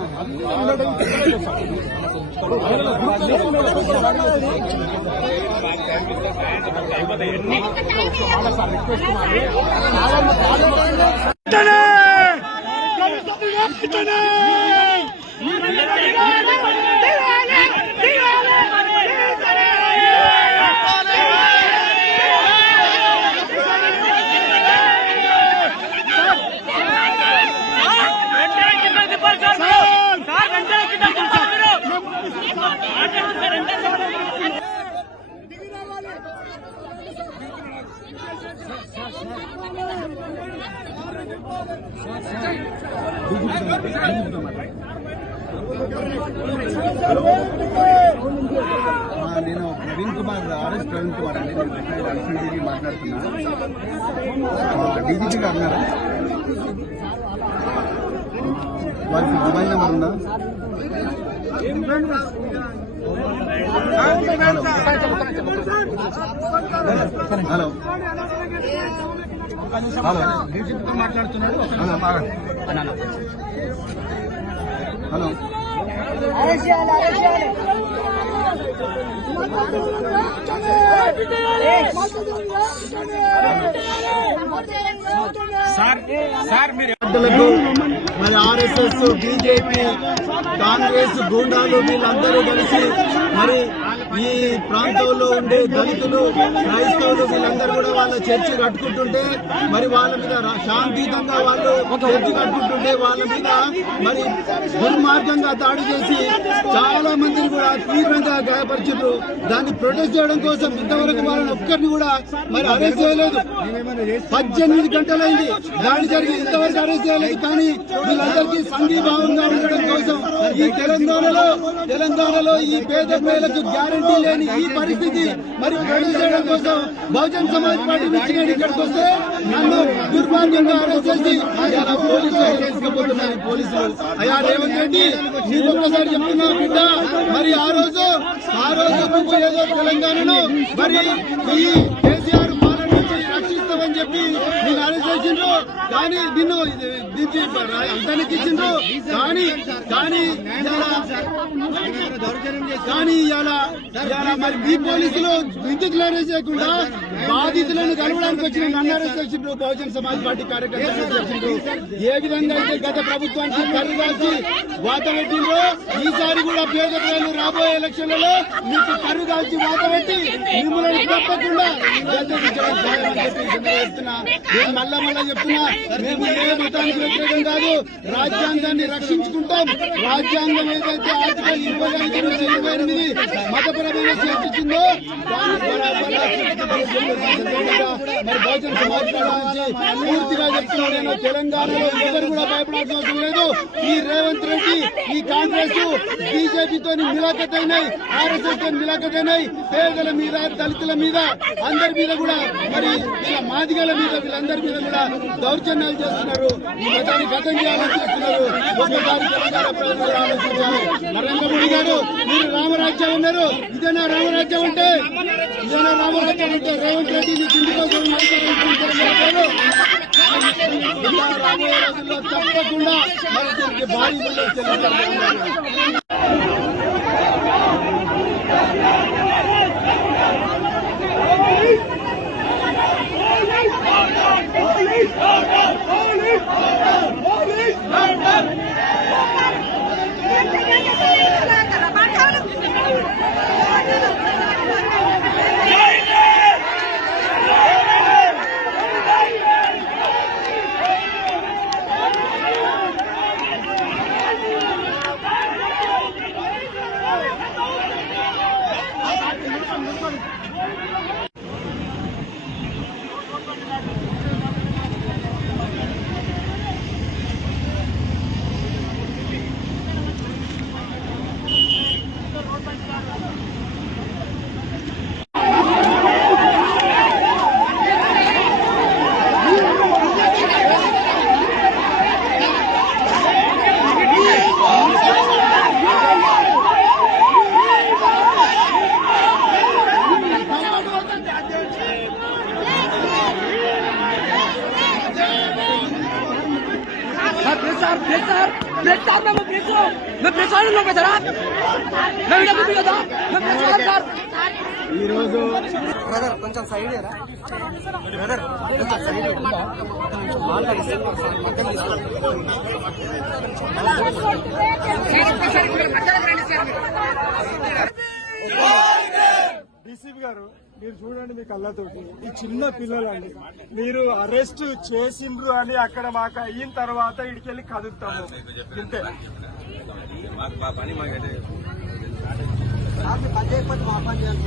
నేను ప్రవీణ్ కుమార్ ఆర్ఎస్ ప్రవీణ్ కుమార్ అండి. నేను అడిషనల్ డీజీ మాట్లాడుతున్నా. డీజీపీ గారు ఉన్నారా? వారికి మొబైల్ నెంబర్ ఉందా? హలో హలో డీజీపీతో మాట్లాడుతున్నాడు. హలో మరి ఆర్ఎస్ఎస్, బీజేపీ, కాంగ్రెస్ గూండాలు వీళ్ళందరూ కలిసి మరి ఈ ప్రాంతంలో ఉండే దళితులు, క్రైస్తవులు వీళ్ళందరూ కూడా వాళ్ళ చర్చి కట్టుకుంటుంటే మరి వాళ్ళ మీద శాంతియుతంగా వాళ్ళు చర్చి కట్టుకుంటుంటే వాళ్ళ మీద మరి దుర్మార్గంగా దాడి చేసి చాలా మందిని కూడా తీవ్రంగా గాయపరిచారు. దాన్ని ప్రొటెస్ట్ చేయడం కోసం ఇంతవరకు వాళ్ళని ఒక్కరిని కూడా మరి అరెస్ట్ చేయలేదు. 18 గంటలైంది దాడి జరిగి, ఇంతవరకు అరెస్ట్ చేయలేదు. కానీ వీళ్ళందరికీ సంఘీభావంగా ఉండడం కోసం ఈ తెలంగాణలో ఈ పేద ప్రజలకు గ్యారంటీ లేని ఈ పరిస్థితి మరి ప్రొటెస్ట్ చేయడం కోసం బహుజన్ సమాజ్ పార్టీ నుంచి నేను ఇక్కడికి వస్తే నన్ను దుర్మార్గంగా అరెస్ట్ చేసి ఇలా పోలీసులు తీసుకుపోతున్నారు. పోలీసులు అయ్యా రేవంత్ రెడ్డి నీకు ఒక్కసారి చెప్తున్నా బిడ్డ, మరి ఆ రోజు నువ్వు ఏదో తెలంగాణను మరి ఈ కేసీఆర్ పాలన నుంచి రక్షిస్తామని చెప్పి నేను అరెస్ట్ చేసిండ్రు. కానీ నిన్ను అంతానికి ఇచ్చిండ్రు. కానీ ఇలా మరి మీ పోలీసులు విద్యుత్ అరెస్ట్ చేయకుండా బాధితులను కలవడానికి వచ్చిన నన్ను అరెస్ట్ చేసిండ్రు. బహుజన్ సమాజ్ పార్టీ కార్యకర్తలు అరెస్ట్ చేసిండ్రు. ఏ విధంగా అయితే గత ప్రభుత్వానికి కర్రు కాల్చి వాత పెట్టిండ్రో ఈసారి కూడా పేద ప్రజలు రాబోయే ఎలక్షన్లలో మీకు కర్రు కాల్చి వాత పెట్టి మిమ్మల్ని తప్పకుండా చెప్తున్నా. నేను మళ్ళా చెప్తున్నా, మేము ఏ మతానికి వ్యతిరేకం కాదు. రాజ్యాంగాన్ని రక్షించుకుంటాం. రాజ్యాంగం ఏదైతే ఆర్టికల్ 25 నుంచి 28 మతపరమైన చేర్చిందో మరి బహుజన్ సమాజ్ పార్టీ పూర్తిగా చెప్తున్నాను. నేను తెలంగాణలో ఎవరు కూడా భయపడాల్సిన అవసరం లేదు. ఈ రేవంత్ రెడ్డి, ఈ కాంగ్రెస్, బీజేపీతో మిలాఖతైనాయి, ఆర్ఎస్ఎస్ తో మిలాఖతైనాయి. పేదల మీద, దళితుల మీద, అందరి మీద కూడా మరి ఇలా మాదిగల మీద వీళ్ళందరి మీద కూడా దౌర్జన్యాలు చేస్తున్నారు. ఈ మతాన్ని గతం చేయాలని చేస్తున్నారు. ఒక్కసారి తెలంగాణ ప్రజలు ఆలోచించారు. నరేంద్ర మోడీ గారు మీరు రామరాజ్యం ఉన్నారు. ఇదేనా రామరాజ్యం అంటే? రామరాజ్యం అంటే రేవంత్ రెడ్డి మీ ఇంటి కోసం రాబోయే రోజుల్లో తప్పకుండా మరి దీనికి భారీ मैं प्रेस वाले लोग सर मैं वीडियो भी था मैं प्रेस वाला सर ఈ రోజు బ్రదర్ కొంచెం సైడ్ ఏరా బ్రదర్ కొంచెం సైడ్ ఏరా మాట్లాడిస్తే మధ్యలో డీసీపీ గారు మీరు చూడండి మీ కళ్ళతోటి ఈ చిన్న పిల్లలండి మీరు అరెస్ట్ చేసిండ్రు అని అక్కడ మాకు అయిన తర్వాత ఇడికెళ్ళి కదులుతాము ఇంతే పని చేయకపోతే మా పని చేయాలి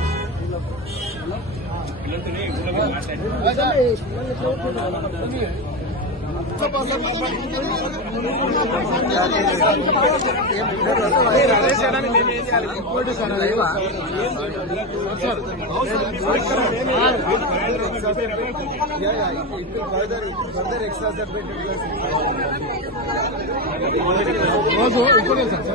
రోజు ఇంకోటే సార్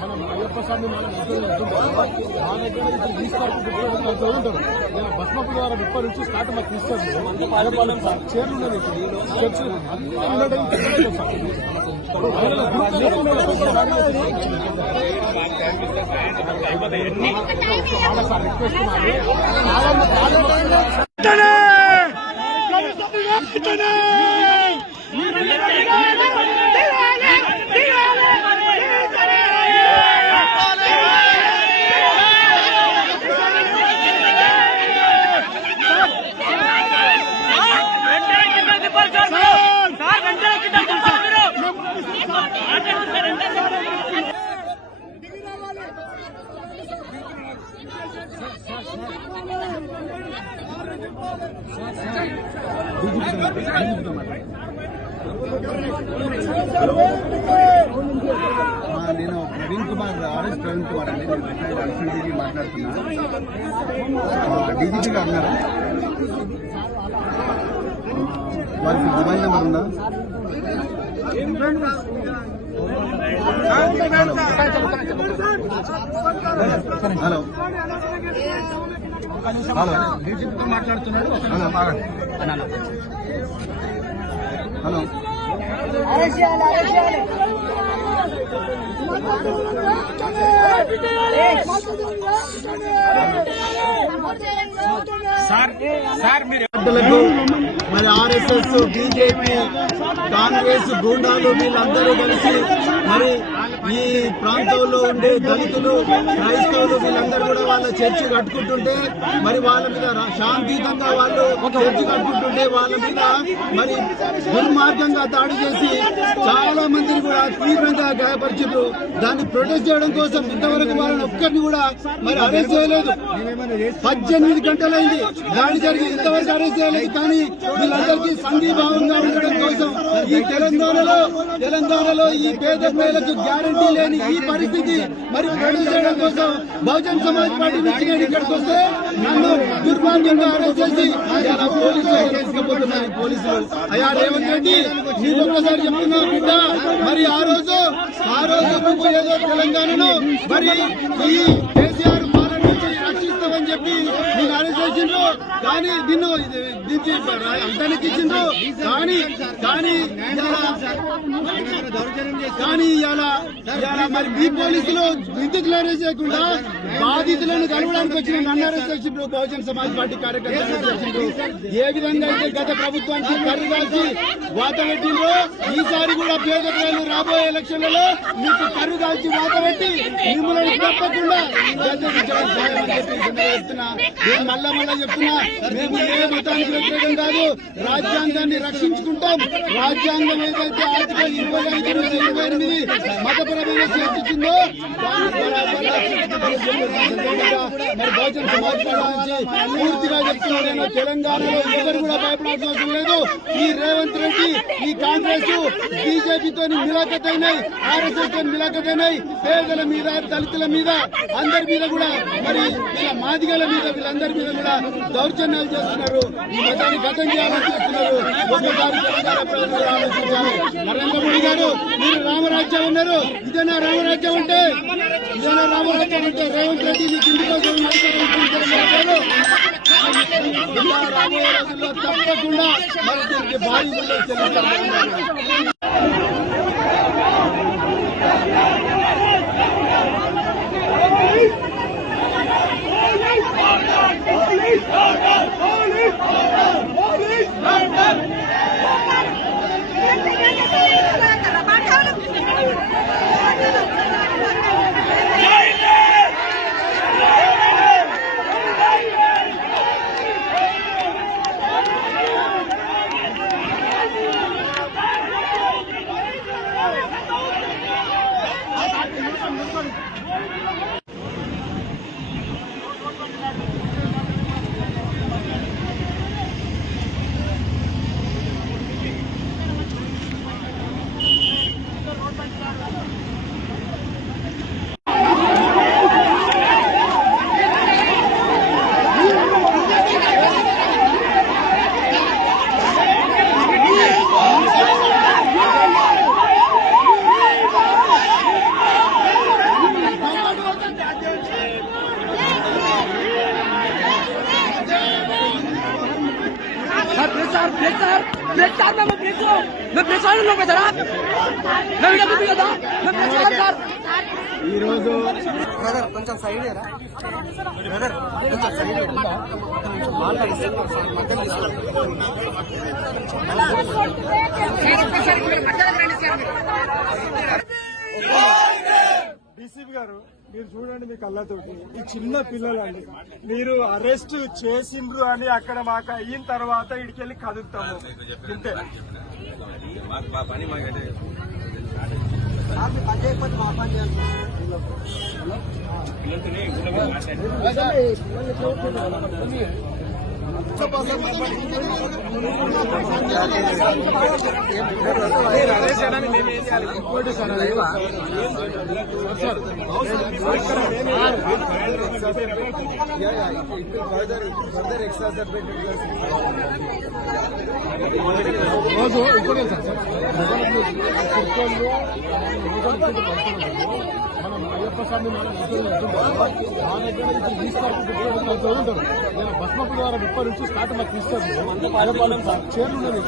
మనం అయ్యప్ప స్వామి మనం మా దగ్గర ఇప్పుడు తీసుకుంటారు ఉంటారు నేను బస్మపు ద్వారా 30 నుంచి స్టార్ట్ మాకు తీసుకొస్తారు చైర్లు ఉన్నాయి స్టెప్స్ నేను ప్రవీణ్ కుమార్ ఆర్ఎస్ ప్రవీణ్ కుమార్ అండి నేను అడిషనల్ మాట్లాడుతున్నా డీజీపీ గారు అన్నారు వారికి మొబైల్ నెంబర్ ఉందా హలో హలో డీజీపీతో మాట్లాడుతున్నాడు హలో మరి ఆర్ఎస్ఎస్ బీజేపీ కాంగ్రెస్ గూండాలు వీళ్ళందరూ కలిసి మరి ఈ ప్రాంతంలో ఉండే దళితులు క్రైస్తవులు వీళ్ళందరూ కూడా వాళ్ళ చర్చి కట్టుకుంటుంటే మరి వాళ్ళ మీద శాంతియుతంగా వాళ్ళు చర్చి కట్టుకుంటుంటే వాళ్ళ మీద మరి దుర్మార్గంగా దాడి చేసి చాలా మందిని కూడా తీవ్రంగా గాయపరిచారు. దాన్ని ప్రొటెస్ట్ చేయడం కోసం ఇంతవరకు వాళ్ళని ఒక్కరిని కూడా మరి అరెస్ట్ చేయలేదు. 18 గంటలైంది దాడి జరిగి ఇంతవరకు అరెస్ట్ చేయలేదు. కానీ వీళ్ళందరికీ సంఘీభావంగా ఉండడం కోసం ఈ తెలంగాణలో ఈ పేద ప్రజలకు గ్యారంటీ లేని ఈ పరిస్థితి మరి ప్రొటెస్ట్ చేయడం కోసం బహుజన్ సమాజ్ పార్టీ నుంచి నేను ఇక్కడికి వస్తే నన్ను దుర్మార్గంగా అరెస్ట్ చేసి ఇలా పోలీసులు తీసుకుపోతున్నారు. పోలీసులు అయ్యా రేవంత్ రెడ్డి నేను ఒక్కసారి చెప్తున్నా బిడ్డ, మరి ఆ రోజు నువ్వు ఏదో తెలంగాణను మరి ఈ కేసీఆర్ పాలన నుంచి రక్షిస్తామని చెప్పి నీకు అరెస్ట్ చేసిండ్రు. కానీ నిన్ను దించి అంతానికి ఇచ్చిండ్రు. కానీ ఇలా మరి మీ పోలీసులు విద్యుత్ అరెస్ట్ చేయకుండా బాధితులను కలవడానికి వచ్చిన నన్ను అరెస్ట్ చేసిండ్రు. బహుజన్ సమాజ్ పార్టీ కార్యకర్తలు అరెస్ట్ చేసిండ్రు. ఏ విధంగా అయితే గత ప్రభుత్వానికి కరుగాల్చి వాత పెట్టిండ్రో ఈసారి కూడా పేద ప్రజలు రాబోయే ఎలక్షన్లలో మీకు కరుగాల్చి వాత పెట్టి మిమ్మల్ని తప్పకుండా చెప్తున్నా. నేను మళ్ళా చెప్తున్నా, మేము ఏ మతానికి వ్యతిరేకం కాదు, రాజ్యాంగాన్ని రక్షించుకుంటాం. రాజ్యాంగం ఏదైతే ఆర్టికల్ 25 నుంచి 28 మతపరమైన చేర్చిందో మరి బహుజన్ సమాజ్ పార్టీ నుంచి పూర్తిగా చెప్తున్నాను. తెలంగాణలో ఎవరు కూడా భయపడాల్సిన అవసరం లేదు. ఈ రేవంత్ రెడ్డి ఈ కాంగ్రెస్ బీజేపీతో మిలాఖతైనాయి, ఆర్ఎస్ఎస్ తో మిలాఖతైనాయి. పేదల మీద దళితుల మీద అందరి మీద కూడా మరి ఇలా మాదిగల మీద వీళ్ళందరి మీద కూడా దౌర్జన్యాలు చేస్తున్నారు. ఈ మతాన్ని గతం చేయాలని చూస్తున్నారు. ఒక్కసారి తెలంగాణ ప్రజలు ఆలోచించాలి. నరేంద్ర మోడీ గారు మీరు రామరాజ్యం ఉన్నారు, ఇదేనా రామరాజ్యం అంటే? రేవంత్ రెడ్డి మీకు ఇంటికోసం ఇలా రాబోయే రోజుల్లో తప్పకుండా మరి దీనికి బాధ్యతలు చెల్లించాలి. मैं प्रेस वाले लोग सर आप मैं वीडियो भी करता मैं प्रेस वाला सर ఈ రోజు బ్రదర్ కొంచెం సైడ్ ఏరా బ్రదర్ కొంచెం సైడ్ మాట్లాడిస్తే మధ్యలో డీసీపీ గారు మీరు చూడండి మీ కళ్ళతోటి ఈ చిన్న పిల్లలండి మీరు అరెస్ట్ చేసిండ్రు అని అక్కడ మాకు అయిన తర్వాత ఇడికెళ్ళి కదులుతాము ఇంతే. రోజు ఇంకోటి సార్ మనం అయ్యప్ప స్వామి మనం మా దగ్గర ఇప్పుడు తీసుకుంటారు నేను భస్మపు ద్వారా 30 నుంచి స్టార్ట్ మాకు తీసుకొస్తారు చైర్లు ఉన్నాయి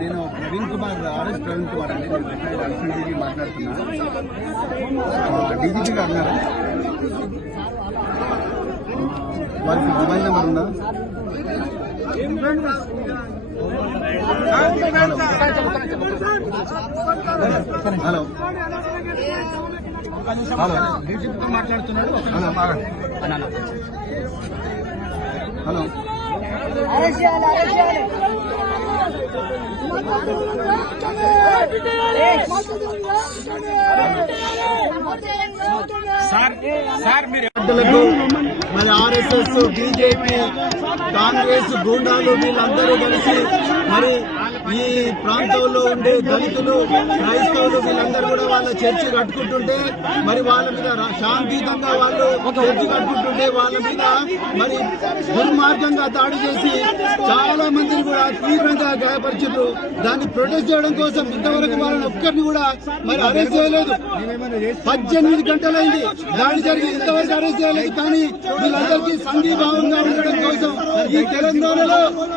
నేను ప్రవీణ్ కుమార్ ఆర్ఎస్ ప్రవీణ్ కుమార్ అండి. నేను రిటైర్డ్ అడిషనల్ డీజీ మాట్లాడుతున్నా. డీజీపీ గారు ఉన్నారా? వారికి మొబైల్ నెంబర్ ఉందా? హలో హలో డీజీపీతో మాట్లాడుతున్నాడు. హలో హలో మరి ఆర్ఎస్ఎస్, బీజేపీ, కాంగ్రెస్ గూండాలు వీళ్ళందరూ కలిసి మరి ఈ ప్రాంతంలో ఉండే దళితులు, క్రైస్తవులు వీళ్ళందరూ కూడా వాళ్ళ చర్చి కట్టుకుంటుంటే మరి వాళ్ళ మీద శాంతియుతంగా వాళ్ళు చర్చి కట్టుకుంటుంటే వాళ్ళ మీద మరి దుర్మార్గంగా దాడి చేసి చాలా మందిని కూడా తీవ్రంగా గాయపరిచారు. దాన్ని ప్రొటెస్ట్ చేయడం కోసం ఇంతవరకు వాళ్ళని ఒక్కరిని కూడా మరి అరెస్ట్ చేయలేదు. 18 గంటలైంది దాడి జరిగి, ఇంతవరకు అరెస్ట్ చేయలేదు. కానీ వీళ్ళందరికీ సంఘీభావంగా ఉండడం కోసం ఈ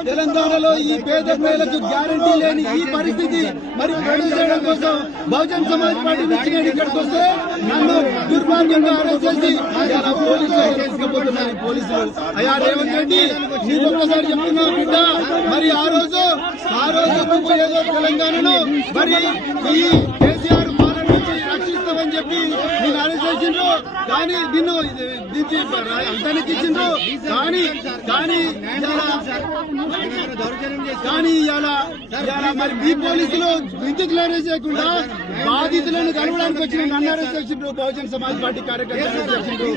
తెలంగాణలో ఈ పేద ప్రజలకు గ్యారంటీ లేని ఈ పరిస్థితి మరి ప్రొటెస్ట్ చేయడం కోసం బహుజన్ సమాజ్ పార్టీ నుంచి నేను ఇక్కడికి వస్తే నన్ను దుర్మార్గంగా అరెస్ట్ చేసి ఇలా పోలీసులు తీసుకుపోతున్నారు. పోలీసులు అయ్యా రేవంత్ రెడ్డి నీకు ఒక్కసారి చెప్తున్నా బిడ్డ, మరి ఆ రోజు నువ్వు ఏదో తెలంగాణను మరి ఈ కేసీఆర్ పాలన నుంచి రక్షిస్తామని చెప్పి నేను అరెస్ట్ చేసిండ్రు. కానీ నిన్ను దించి అంతానికి ఇచ్చిండ్రు. కానీ ఇలా మరి మీ పోలీసులు విద్యుత్ అరెస్ట్ చేయకుండా బాధితులను కలవడానికి వచ్చిన నన్ను అరెస్ట్ చేసిండ్రు. బహుజన సమాజ్ పార్టీ కార్యకర్తలు చేసిండ్రు.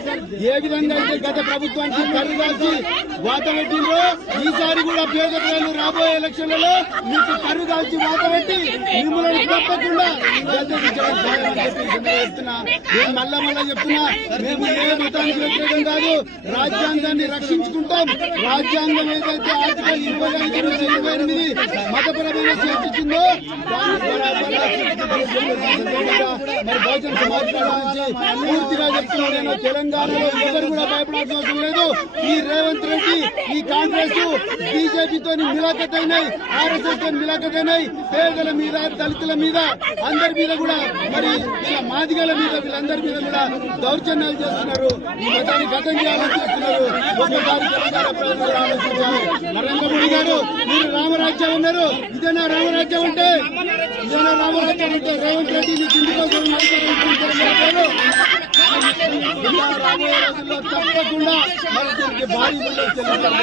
ఏ విధంగా అయితే గత ప్రభుత్వానికి కర్రు కాల్చి వాత పెట్టిండ్రో ఈసారి కూడా పేద ప్రజలు రాబోయే ఎలక్షన్లలో మీకు కర్రు కాల్చి వాత పెట్టి మిమ్మల్ని తప్పకుండా చెప్తున్నా. నేను మళ్ళా చెప్తున్నా, మేము ఏ మతానికి వ్యతిరేకం కాదు, రాజ్యాంగాన్ని రక్షించుకుంటాం. రాజ్యాంగం ఏదైతే ఆర్టికల్ 28 మతపరమైన చేర్చిందో మరి బహుజన సమాజ్ పూర్తిగా చెప్తున్నాను. నేను తెలంగాణలో ఎవరు కూడా భయపడాల్సిన అవసరం లేదు. ఈ రేవంత్ రెడ్డి, ఈ కాంగ్రెస్ బీజేపీతో మిలాఖత్ అయినాయి, RSS తో మిలాఖత్ అయినాయి. పేదల మీద, దళితుల మీద, అందరి మీద కూడా మరి ఇలా మాదిగల మీద, వీళ్ళందరి మీద కూడా దౌర్జన్యాలు చేస్తున్నారు. ఈ మతాన్ని గతం చేయాలని చేస్తున్నారు. ఒక్కసారి తెలంగాణ ప్రజలు ఆలోచించారు. నరేంద్ర మోడీ గారు, మీరు రామరాజ్యం ఉన్నారు. ఇదేనా రామరాజ్యం అంటే? ఇదేనా రామరాజ్యం అంటే? రేవంత్ రెడ్డి రాబోయే రోజుల్లో తప్పకుండా మరి దీనికి భారీ చెల్లించారు.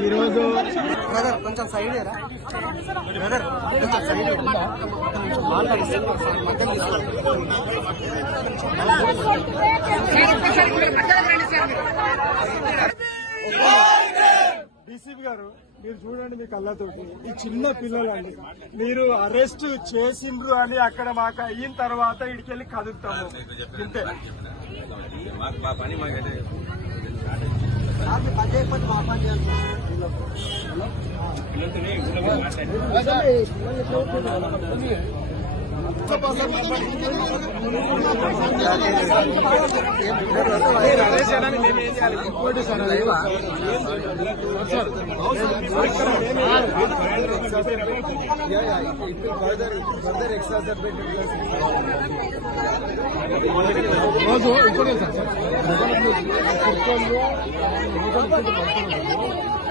ఈ రోజు బ్రదర్ కొంచెం సైడ్ ఏరా బ్రదర్, కొంచెం సైడ్ డీసీపీ గారు, మీరు చూడండి మీ కళ్ళతోటి. ఈ చిన్న పిల్లలండి, మీరు అరెస్ట్ చేసిండ్రు అని అక్కడ మాకు అయిన తర్వాత ఇడికెళ్ళి కదులుతాము. ఇంతే. రోజు ఇంకోటి సార్,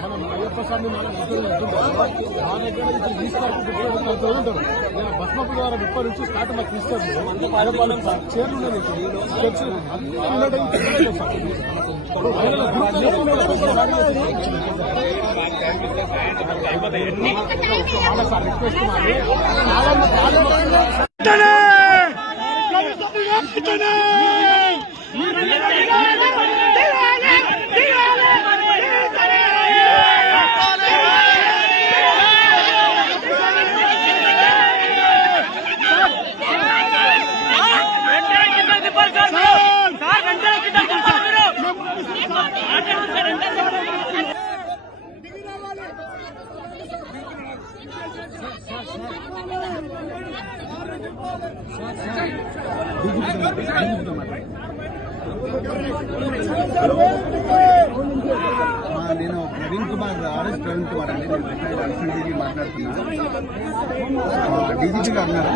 మనం అయ్యప్ప స్వామి మనం మా దగ్గర ఇప్పుడు తీసుకుంటూ ఉంటారు. నేను బస్మపు ద్వారా 30 నుంచి స్టార్ట్ మాకు తీసుకొచ్చాను. చైర్లు ఉన్నాయి, స్టెప్స్ రిక్వెస్ట్ నేను ప్రవీణ్ కుమార్ ఆర్ఎస్ ప్రవీణ్ కుమార్ అండి. నేను అల్ఫీ మాట్లాడుతున్నా. డీజీపీ గారు ఉన్నారు,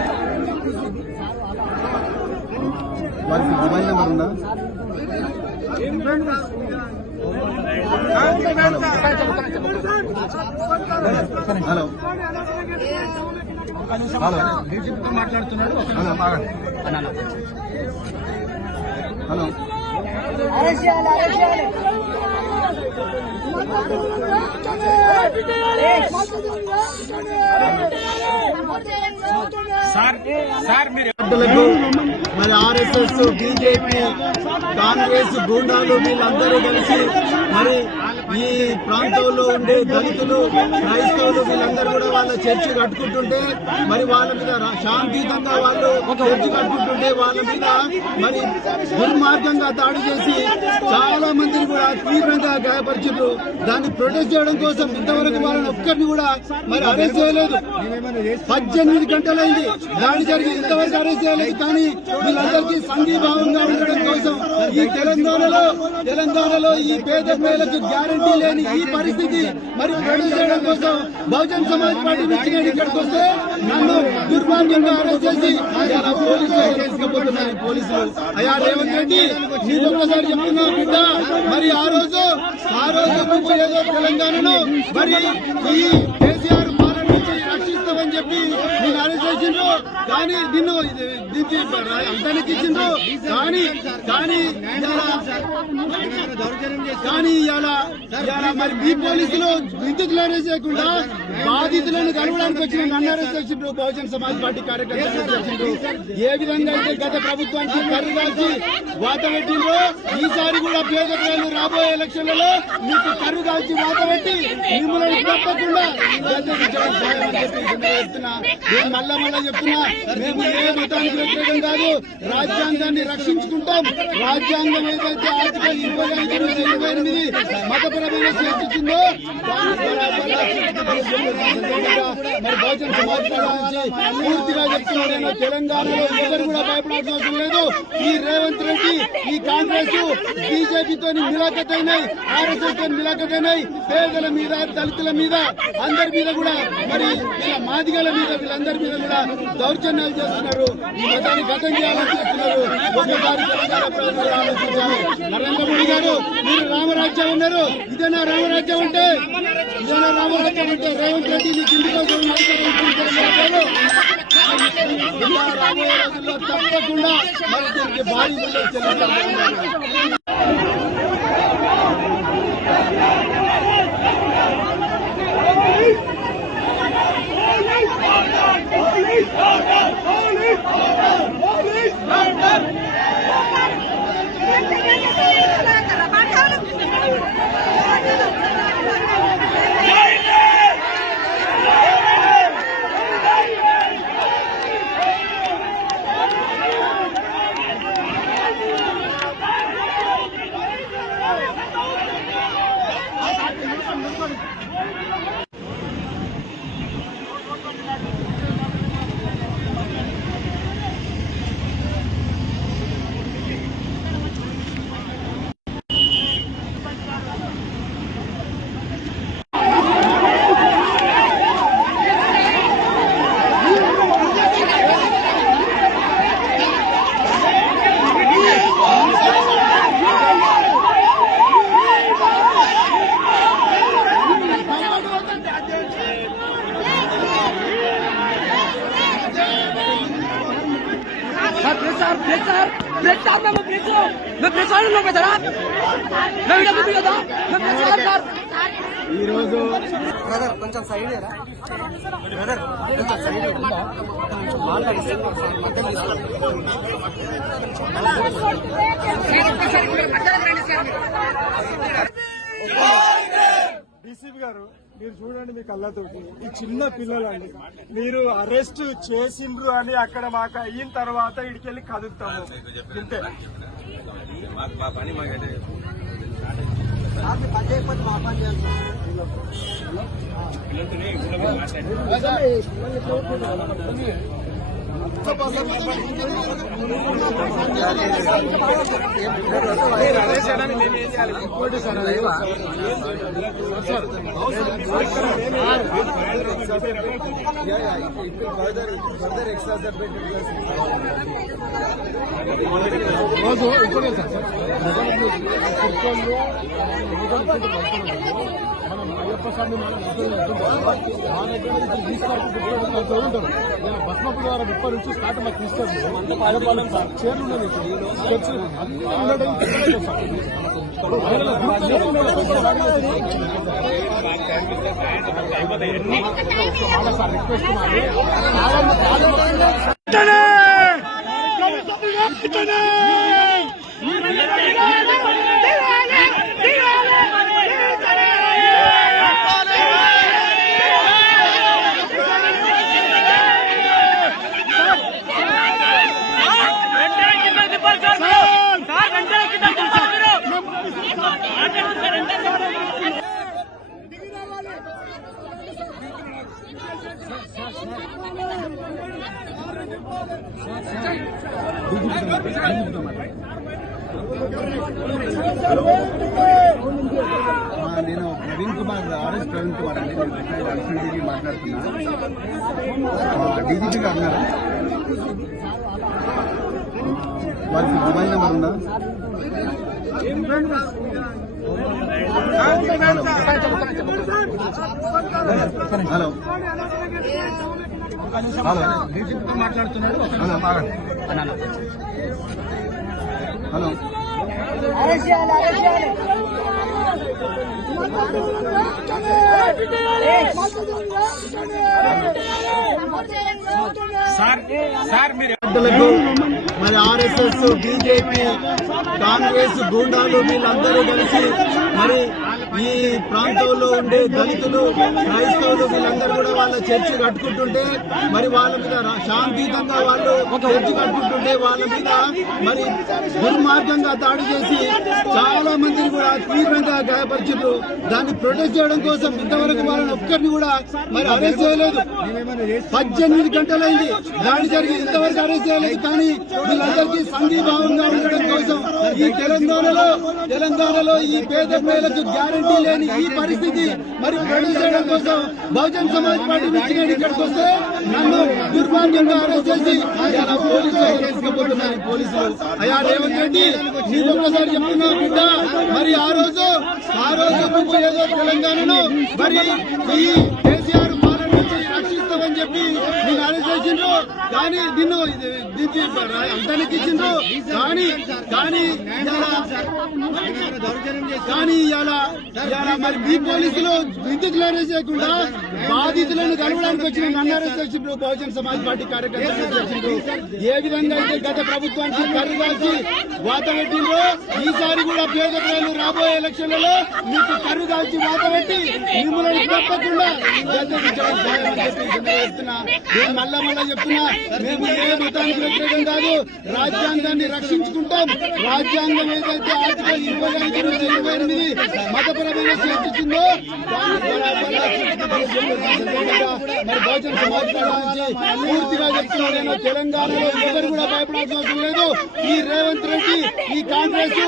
వారికి మొబైల్ నెంబర్ ఉందా? హలో డీజీపీతో మాట్లాడుతున్నాడు. హలో మరి ఆర్ఎస్ఎస్, బీజేపీ, కాంగ్రెస్ గూండాలు వీళ్ళందరూ కలిసి మరి ఈ ప్రాంతంలో ఉండే దళితులు, క్రైస్తవులు వీళ్ళందరూ కూడా వాళ్ళ చర్చి కట్టుకుంటుంటే మరి వాళ్ళ మీద శాంతియుతంగా వాళ్ళు చర్చి కట్టుకుంటుంటే వాళ్ళ మీద మరి దుర్మార్గంగా దాడి చేసి చాలా మందిని కూడా తీవ్రంగా గాయపరిచారు. దాన్ని ప్రొటెస్ట్ చేయడం కోసం ఇంతవరకు వాళ్ళని ఒక్కరిని కూడా మరి అరెస్ట్ చేయలేదు. 18 గంటలైంది దాడి జరిగి ఇంతవరకు అరెస్ట్ చేయలేదు. కానీ వీళ్ళందరికీ సంఘీభావంగా ఉండడం కోసం ఈ తెలంగాణలో ఈ పేద ప్రజలకు గ్యారంటీ లేని ఈ పరిస్థితి మరి ప్రొటెస్ట్ చేయడం కోసం బహుజన్ సమాజ్ పార్టీ నుంచి నేను ఇక్కడికి వస్తే నన్ను దుర్మార్గంగా అరెస్ట్ చేసి ఇలా పోలీసులు తీసుకుపోతున్నారు. పోలీసులు అయ్యా రేవంత్ రెడ్డి నేను ఒక్కసారి చెప్తున్నా బిడ్డ, మరి ఆ రోజు నువ్వు ఏదో తెలంగాణలో మరి ఈ కేసీఆర్ పాలన నుంచి రక్షిస్తామని చెప్పి నేను అరెస్ట్ చేసిండ్రు. కానీ నిన్ను అంతానికి ఇచ్చిండ్రు. కానీ ఇలా మరి మీ పోలీసులు విద్యుత్తులు అరెస్ట్ చేయకుండా బాధితులను కలవడానికి వచ్చిన నన్ను అరెస్ట్ చేసిండ్రు. బహుజన్ సమాజ్ పార్టీ కార్యకర్తలు చేసిండ్రు. ఏ విధంగా అయితే గత ప్రభుత్వానికి కర్రు కాల్చి వాత పెట్టిండ్రో ఈసారి కూడా పేద ప్రజలు రాబోయే ఎలక్షన్లలో మీకు కర్రు కాల్చి వాత పెట్టి మిమ్మల్ని తప్పకుండా చెప్తున్నా. నేను మళ్ళా చెప్తున్నా, మేము ఏ మతానికి వ్యతిరేకం కాదు. రాజ్యాంగాన్ని రక్షించుకుంటాం. రాజ్యాంగం ఏదైతే ఆర్టికల్ 25-28 మతపరమైన చేర్చిందో మరి బహుజన్ సమాజ్ పార్టీ పూర్తిగా చెప్తున్నాడు. తెలంగాణలో ఎవరు కూడా భయపడాల్సిన అవసరం లేదు. ఈ రేవంత్ రెడ్డి, ఈ కాంగ్రెస్, బీజేపీతో మిలాఖత్ అయినాయి, ఆర్ఎస్ఎస్ తో మిలాఖత్ అయినాయి. పేదల మీద, దళితుల మీద, అందరి మీద కూడా మరి మాదిగల మీద వీళ్ళందరి మీద కూడా దౌర్జన్యాలు చేస్తున్నారు. ఈ మతాన్ని గతం చేయాలని చూస్తున్నారు. ఒకసారి తెలంగాణ ప్రజలు ఆలోచించారు. నరేంద్ర మోడీ గారు, మీరు రామరాజ్యం ఉన్నారు. ఇదేనా రామరాజ్యం అంటే? రేవంత్ రెడ్డి నీకు ఇంటి కోసం రాబోయే రోజుల్లో తప్పకుండా మరి దీనికి భారీ చెల్లించారు. ఈ రోజు బ్రదర్ కొంచెం సైడ్ బ్రదర్ కొంచెం సైడ్ మాట్లాడిస్తే డీసీపీ గారు, మీరు చూడండి మీ కళ్ళతోటి ఈ చిన్న పిల్లలండి. మీరు అరెస్ట్ చేసిండ్రు అని అక్కడ మాకు అయిన తర్వాత ఇడికెళ్ళి కదులుతాము ఇంతే. పని చేయకపోతే మా పని చేస్తాం. ఇంకోటి సార్ రోజు ఇంకోటే సార్ మనం అయ్యప్ప స్వామి మనం మా దగ్గర ఇప్పుడు తీసుకుంటూ ఉంటారు బస్మపు ద్వారా 30 నుంచి స్టార్ట్ మాకు తీసుకెళ్తాం పాలపాలెం సార్ చీరలు ఉన్నాయి స్టెప్స్ సార్ రిక్వెస్ట్ నేను ప్రవీణ్ కుమార్ ఆర్ఎస్ ప్రవీణ్ కుమార్ అండి. నేను డీజీపీ మాట్లాడుతున్నా. డీజీపీ గారు ఉన్నారా? వారికి మొబైల్ నెంబర్ ఉందా? హలో హలో డీజీపీతో మాట్లాడుతున్నాడు. హలో హలో మరి ఆర్ఎస్ఎస్, బీజేపీ, కాంగ్రెస్ గూండాలు వీళ్ళందరూ కలిసి మరి ఈ ప్రాంతంలో ఉండే దళితులు, క్రైస్తవులు వీళ్ళందరూ కూడా వాళ్ళ చర్చి కట్టుకుంటుంటే మరి వాళ్ళ మీద శాంతియుతంగా వాళ్ళు చర్చి కట్టుకుంటుంటే వాళ్ళ మీద మరి దుర్మార్గంగా దాడి చేసి చాలా మందిని కూడా తీవ్రంగా గాయపరిచారు. దాన్ని ప్రొటెస్ట్ చేయడం కోసం ఇంతవరకు వాళ్ళని ఒక్కరిని కూడా మరి అరెస్ట్ చేయలేదు. 18 గంటలైంది దాడి జరిగి ఇంతవరకు అరెస్ట్ చేయలేదు. కానీ వీళ్ళందరికీ సంఘీభావంగా ఉండడం కోసం ఈ తెలంగాణలో ఈ పేద ప్రజలకు గ్యారంటీ లేని ఈ పరిస్థితి మరి ప్రొడ్యూస్ చేయడం కోసం బహుజన్ సమాజ్ పార్టీ నుంచి నేను ఇక్కడికి వస్తే నన్ను దుర్మార్గంగా అరెస్ట్ చేసి ఇలా పోలీసులు తీసుకుపోతున్నారు. పోలీసులు అయ్యా రేవంత్ రెడ్డి నీకు ఒక్కసారి చెప్తున్నా బిడ్డ, మరి ఆ రోజు నువ్వు ఏదో తెలంగాణను మరి ఈ కేసీఆర్ పాలన నుంచి రక్షిస్తామని చెప్పి నేను అరెస్ట్ చేసిండ్రు. కానీ నిన్ను అంతానికి ఇచ్చిండ్రు. కానీ ఇలా మరి మీ పోలీసులు విద్యుత్తులు అరెస్ట్ చేయకుండా బాధితులను కలవడానికి వచ్చిన నన్ను అరెస్ట్ చేసిండ్రు. బహుజన్ సమాజ్ పార్టీ కార్యకర్తలు చేసిండ్రు. ఏ విధంగా అయితే గత ప్రభుత్వానికి కర్రు కాల్చి వాత పెట్టిండ్రో ఈసారి కూడా పేద ప్రజలు రాబోయే ఎలక్షన్లలో మీకు కర్రు కాల్చి వాత పెట్టి మిమ్మల్ని తప్పకుండా చెప్తున్నా. నేను మళ్ళా చెప్తున్నా, మేము ఏ మతానికి వ్యతిరేకం కాదు, రాజ్యాంగాన్ని రక్షించుకుంటాం. రాజ్యాంగం ఏదైతే ఆర్టికల్ 25-28 మతపరమైన చేర్చిందో మరి బహుజన్ సమాజ్ పూర్తిగా చెప్తున్నా. నేను తెలంగాణలో ఎవరు కూడా భయపడాల్సిన అవసరం లేదు. ఈ రేవంత్ రెడ్డి, ఈ కాంగ్రెస్,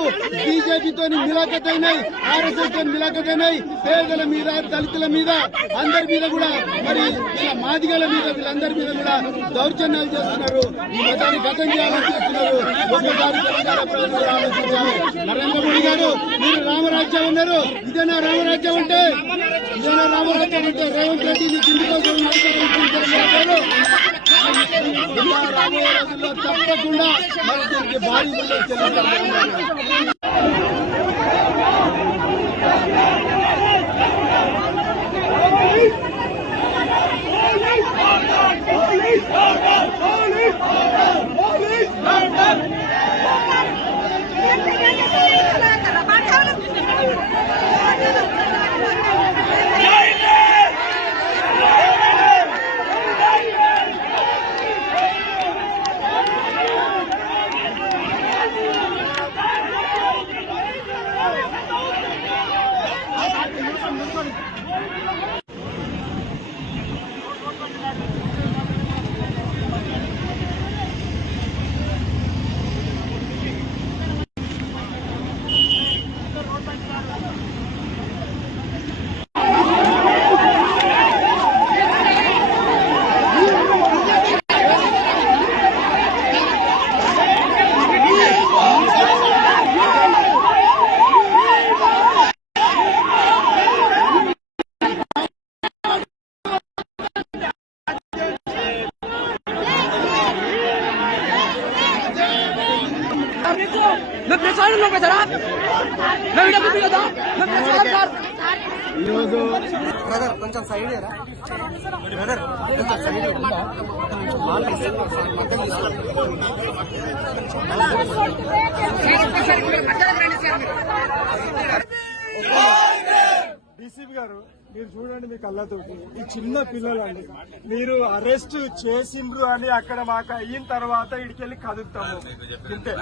బీజేపీతో మిలాఖత్ అయినాయి, ఆర్ఎస్ఎస్ తో మిలాఖత్ అయినాయి. పేదల మీద, దళితుల మీద, అందరి మీద కూడా మరి మాదిగల మీద వీళ్ళందరి మీద కూడా దౌర్జన్యాలు చేస్తున్నారు. ఈ మతాన్ని గతం చేయాలని చేస్తున్నారు. ఒక్కసారి తెలంగాణ ప్రజలు ఆలోచించారు. నరేంద్ర మోడీ గారు, మీరు రామరాజ్యం ఉన్నారు. ఇదేనా రామరాజ్యం అంటే? రేవంత్ రెడ్డి మీకు ఇందుకోసం రాబోయే రోజుల్లో తప్పకుండా మరి దీనికి భారీ मैं वीडियो कॉपी करता हूं मैं सर ఈరోజు బ్రదర్ కొంచెం సైడ్ ఏరా బ్రదర్ కొంచెం సైడ్ డీసీపీ గారు మీరు చూడండి మీ కళ్ళతోటి ఈ చిన్న పిల్లలండి మీరు అరెస్ట్ చేసిండ్రు అని అక్కడ మాకు అయిన తర్వాత ఇడికెళ్ళి కదుపుతాము ఇంతే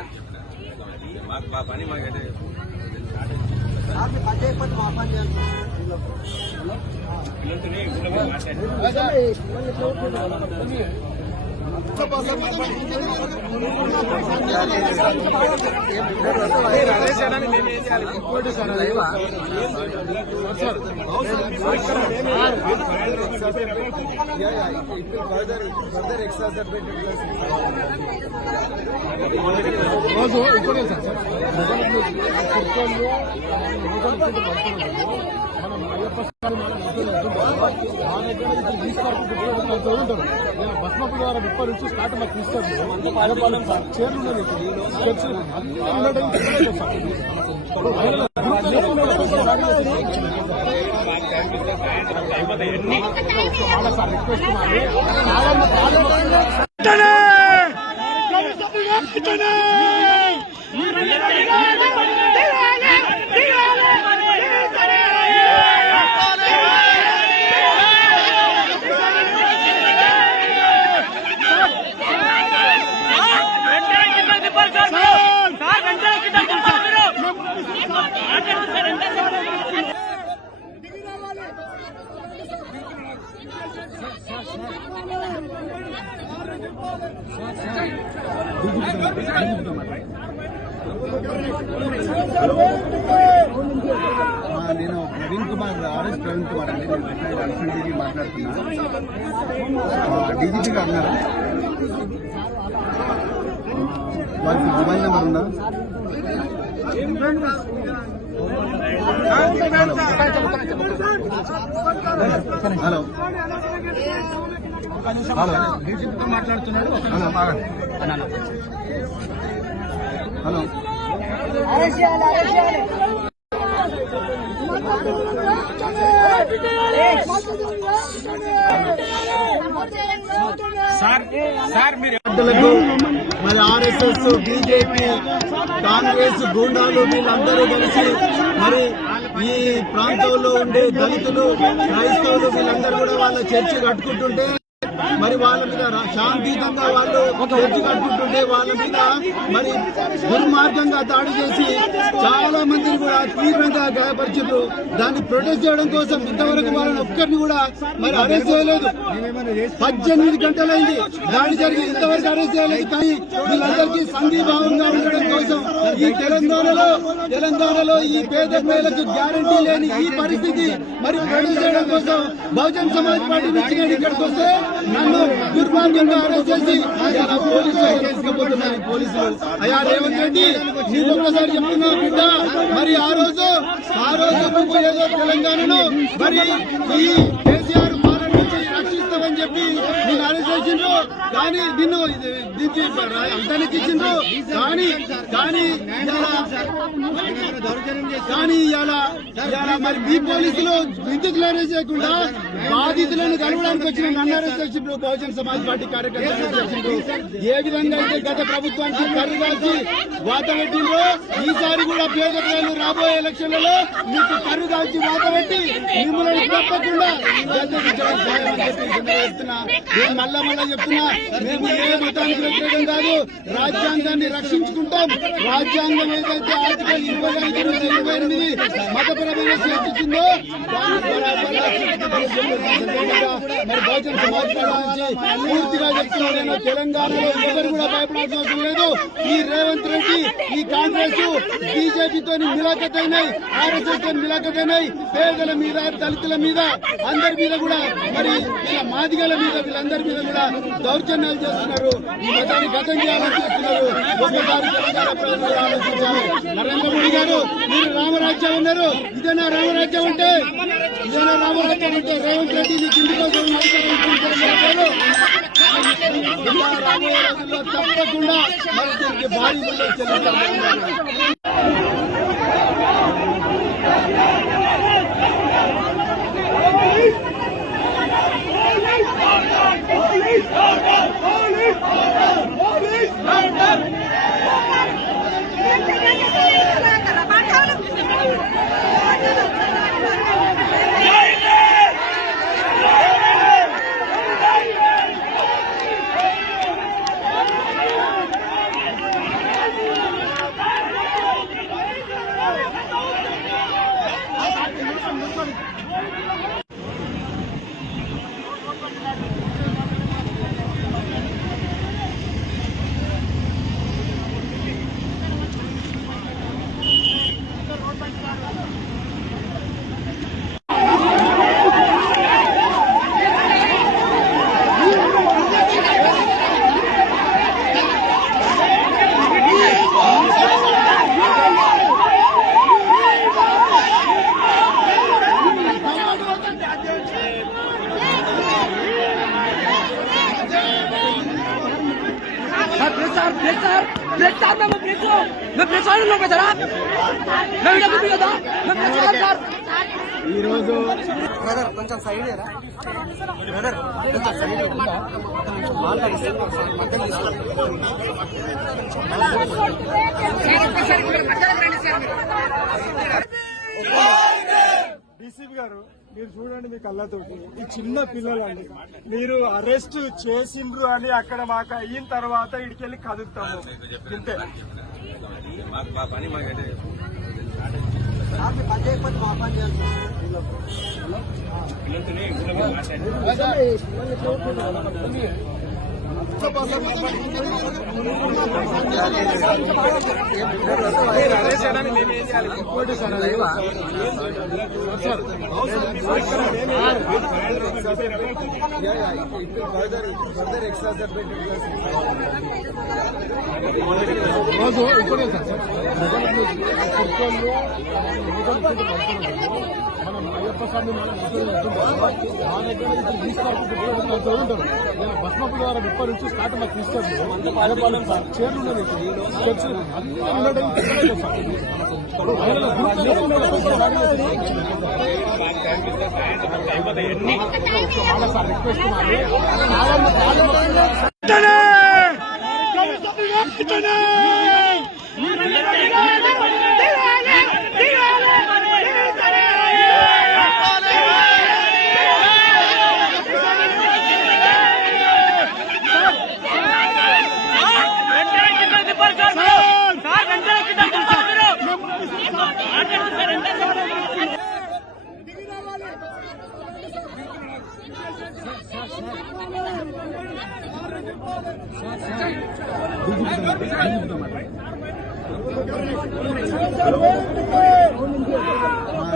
రోజు ఇప్పుడే సార్ మనం అయ్యప్ప స్వామి మా దగ్గర ఇప్పుడు తీసుకుంటారు బస్మపు ద్వారా 30 నుంచి స్టార్ట్ మాకు తీస్తారు చైర్లు ఉన్నాయి స్టెప్స్ నేను ప్రవీణ్ కుమార్ ఆర్ఎస్ ప్రవీణ్ కుమార్ అండి నేను అల్ఫండికి మాట్లాడుతున్నా డీజీపీ గారు ఉన్నారు వారికి మొబైల్ నెంబర్ ఉందా హలో హలో డీజీపీతో మాట్లాడుతున్నాడు హలో మరి ఆర్ఎస్ఎస్ బీజేపీ కాంగ్రెస్ గూండాలు వీళ్ళందరూ కలిసి మరి ఈ ప్రాంతంలో ఉండే దళితులు క్రైస్తవులు వీళ్ళందరూ కూడా వాళ్ళ చర్చి కట్టుకుంటుంటే మరి వాళ్ళ మీద శాంతియుతంగా వాళ్ళు చర్చి కట్టుకుంటుంటే వాళ్ళ మీద మరి దుర్మార్గంగా దాడి చేసి చాలా మందిని కూడా తీవ్రంగా గాయపరిచారు. దాన్ని ప్రొటెస్ట్ చేయడం కోసం ఇంతవరకు వాళ్ళని ఒక్కరిని కూడా మరి అరెస్ట్ చేయలేదు. 18 గంటలైంది దాడి జరిగి ఇంతవరకు అరెస్ట్ చేయలేదు. కానీ వీళ్ళందరికీ సంఘీభావంగా ఉండడం కోసం ఈ తెలంగాణలో ఈ పేద ప్రజలకు గ్యారంటీ లేని ఈ పరిస్థితి మరి ప్రొటెస్ట్ చేయడం కోసం బహుజన్ సమాజ్ పార్టీ నుంచి నేను ఇక్కడికి వస్తే నన్ను దుర్మార్గంగా అరెస్ట్ చేసి పోలీసులు తీసుకుపోతున్నారు. పోలీసులు అయ్యా రేవంత్ రెడ్డి నీకు ఒక్కసారి చెప్తున్నా బిడ్డ, మరి ఆ రోజు నువ్వు ఏదో తెలంగాణను మరి ఈ కేసీఆర్ పాలన నుంచి రక్షిస్తామని చెప్పి నేను అరెస్ట్ చేసిండ్రు. కానీ నిన్ను అంతానికి ఇచ్చిండ్రు. కానీ ఇలా మరి మీ పోలీసులు విద్యుత్లు అరెస్ట్ చేయకుండా బాధితులను కలవడానికి వచ్చిన నన్ను అరెస్ట్ చేసిండ్రు. బహుజన్ సమాజ్ పార్టీ కార్యకర్తలు చేసిండ్రు. ఏ విధంగా అయితే గత ప్రభుత్వానికి కర్రు కాల్చి వాత పెట్టిండ్రో ఈసారి కూడా పేద ప్రజలు రాబోయే ఎలక్షన్లలో మీకు కర్రు కాల్చి వాత పెట్టి మిమ్మల్ని తప్పకుండా చెప్తున్నా. నేను మళ్ళా చెప్తున్నా, మేము ఏ మతానికి వ్యతిరేకం కాదు, రాజ్యాంగాన్ని రక్షించుకుంటాం. రాజ్యాంగం ఏదైతే ఆర్టికల్ 25-28 మతపరమైన స్వేచ్ఛిందో మరి బహుజన్ సమాజ్ పార్టీ పూర్తిగా చెప్తున్నారు. నేను తెలంగాణలో ఎవరు కూడా భయపడాల్సిన అవసరం లేదు. ఈ రేవంత్ రెడ్డి ఈ కాంగ్రెస్ బీజేపీతో మిలాఖతైనాయి, ఆర్ఎస్ఎస్ తో మిలాఖతైనాయి. పేదల మీద దళితుల మీద అందరి మీద కూడా మరి మాదిగల మీద వీళ్ళందరి మీద కూడా దౌర్జన్యాలు చేస్తున్నారు. ఈ మతాన్ని గతం చేయాలని చూస్తున్నారు. ఒక్కసారి తెలంగాణ ప్రజలు ఆలోచించారు. నరేంద్ర మోడీ గారు మీరు రామరాజ్యం ఉన్నారు. ఇదేనా రామరాజ్యం అంటే రేవంత్ రెడ్డి కింది కోసం రాబోయే రోజుల్లో తప్పకుండా మరి దీనికి భారీ చెల్లిస్తారు. मैं प्रेस वाले लोग सर मैं वीडियो क्लिप करता हूं मैं प्रेस वाला सर ఈ రోజు బ్రదర్ కొంచెం సైడ్ ఏరా బ్రదర్ కొంచెం సైడ్ మాట్లాడిస్తే మధ్యలో డీసీపీ గారు మీరు చూడండి మీ కళ్ళతోటి ఈ చిన్న పిల్లలండి మీరు అరెస్ట్ చేసిండ్రు అని అక్కడ మాకు అయిన తర్వాత ఇడికెళ్ళి కదులుతాము ఇంతే పని చేయకపోతే మా పని చేయాలి రోజు ఇంకోటే సార్ మనం అయ్యప్ప స్వామి మనం మా దగ్గర ఇప్పుడు తీసుకుంటారు బస్మపు ద్వారా 30 నుంచి స్టార్ట్ మాకు తీసుకొస్తారు చైర్లు ఉన్నాయి స్టెప్స్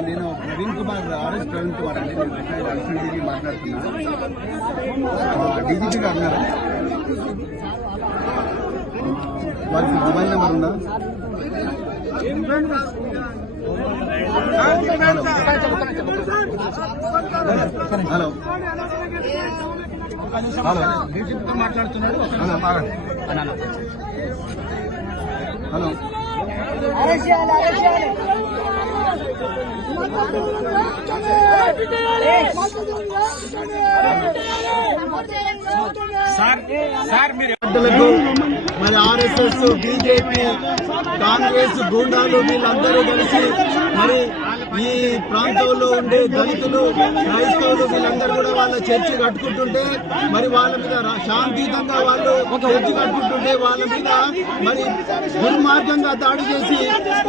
నేను ప్రవీణ్ కుమార్ ఆర్ఎస్ ప్రవీణ్ కుమార్ అండి నేను అల్ఫిడి మాట్లాడుతున్నా డీజీపీ గారు ఉన్నారా వాళ్ళకి మొబైల్ నెంబర్ ఉందా హలో హలో డీజీపీతో మాట్లాడుతున్నాడు హలో మరి ఆర్ఎస్ఎస్ బీజేపీ కాంగ్రెస్ గూండాలు వీళ్ళందరూ కలిసి మరి ఈ ప్రాంతంలో ఉండే దళితులు క్రైస్తవులు వీళ్ళందరూ కూడా వాళ్ళ చర్చి కట్టుకుంటుంటే మరి వాళ్ళ మీద శాంతియుతంగా వాళ్ళు చర్చి కట్టుకుంటుంటే వాళ్ళ మీద మరి దుర్మార్గంగా దాడి చేసి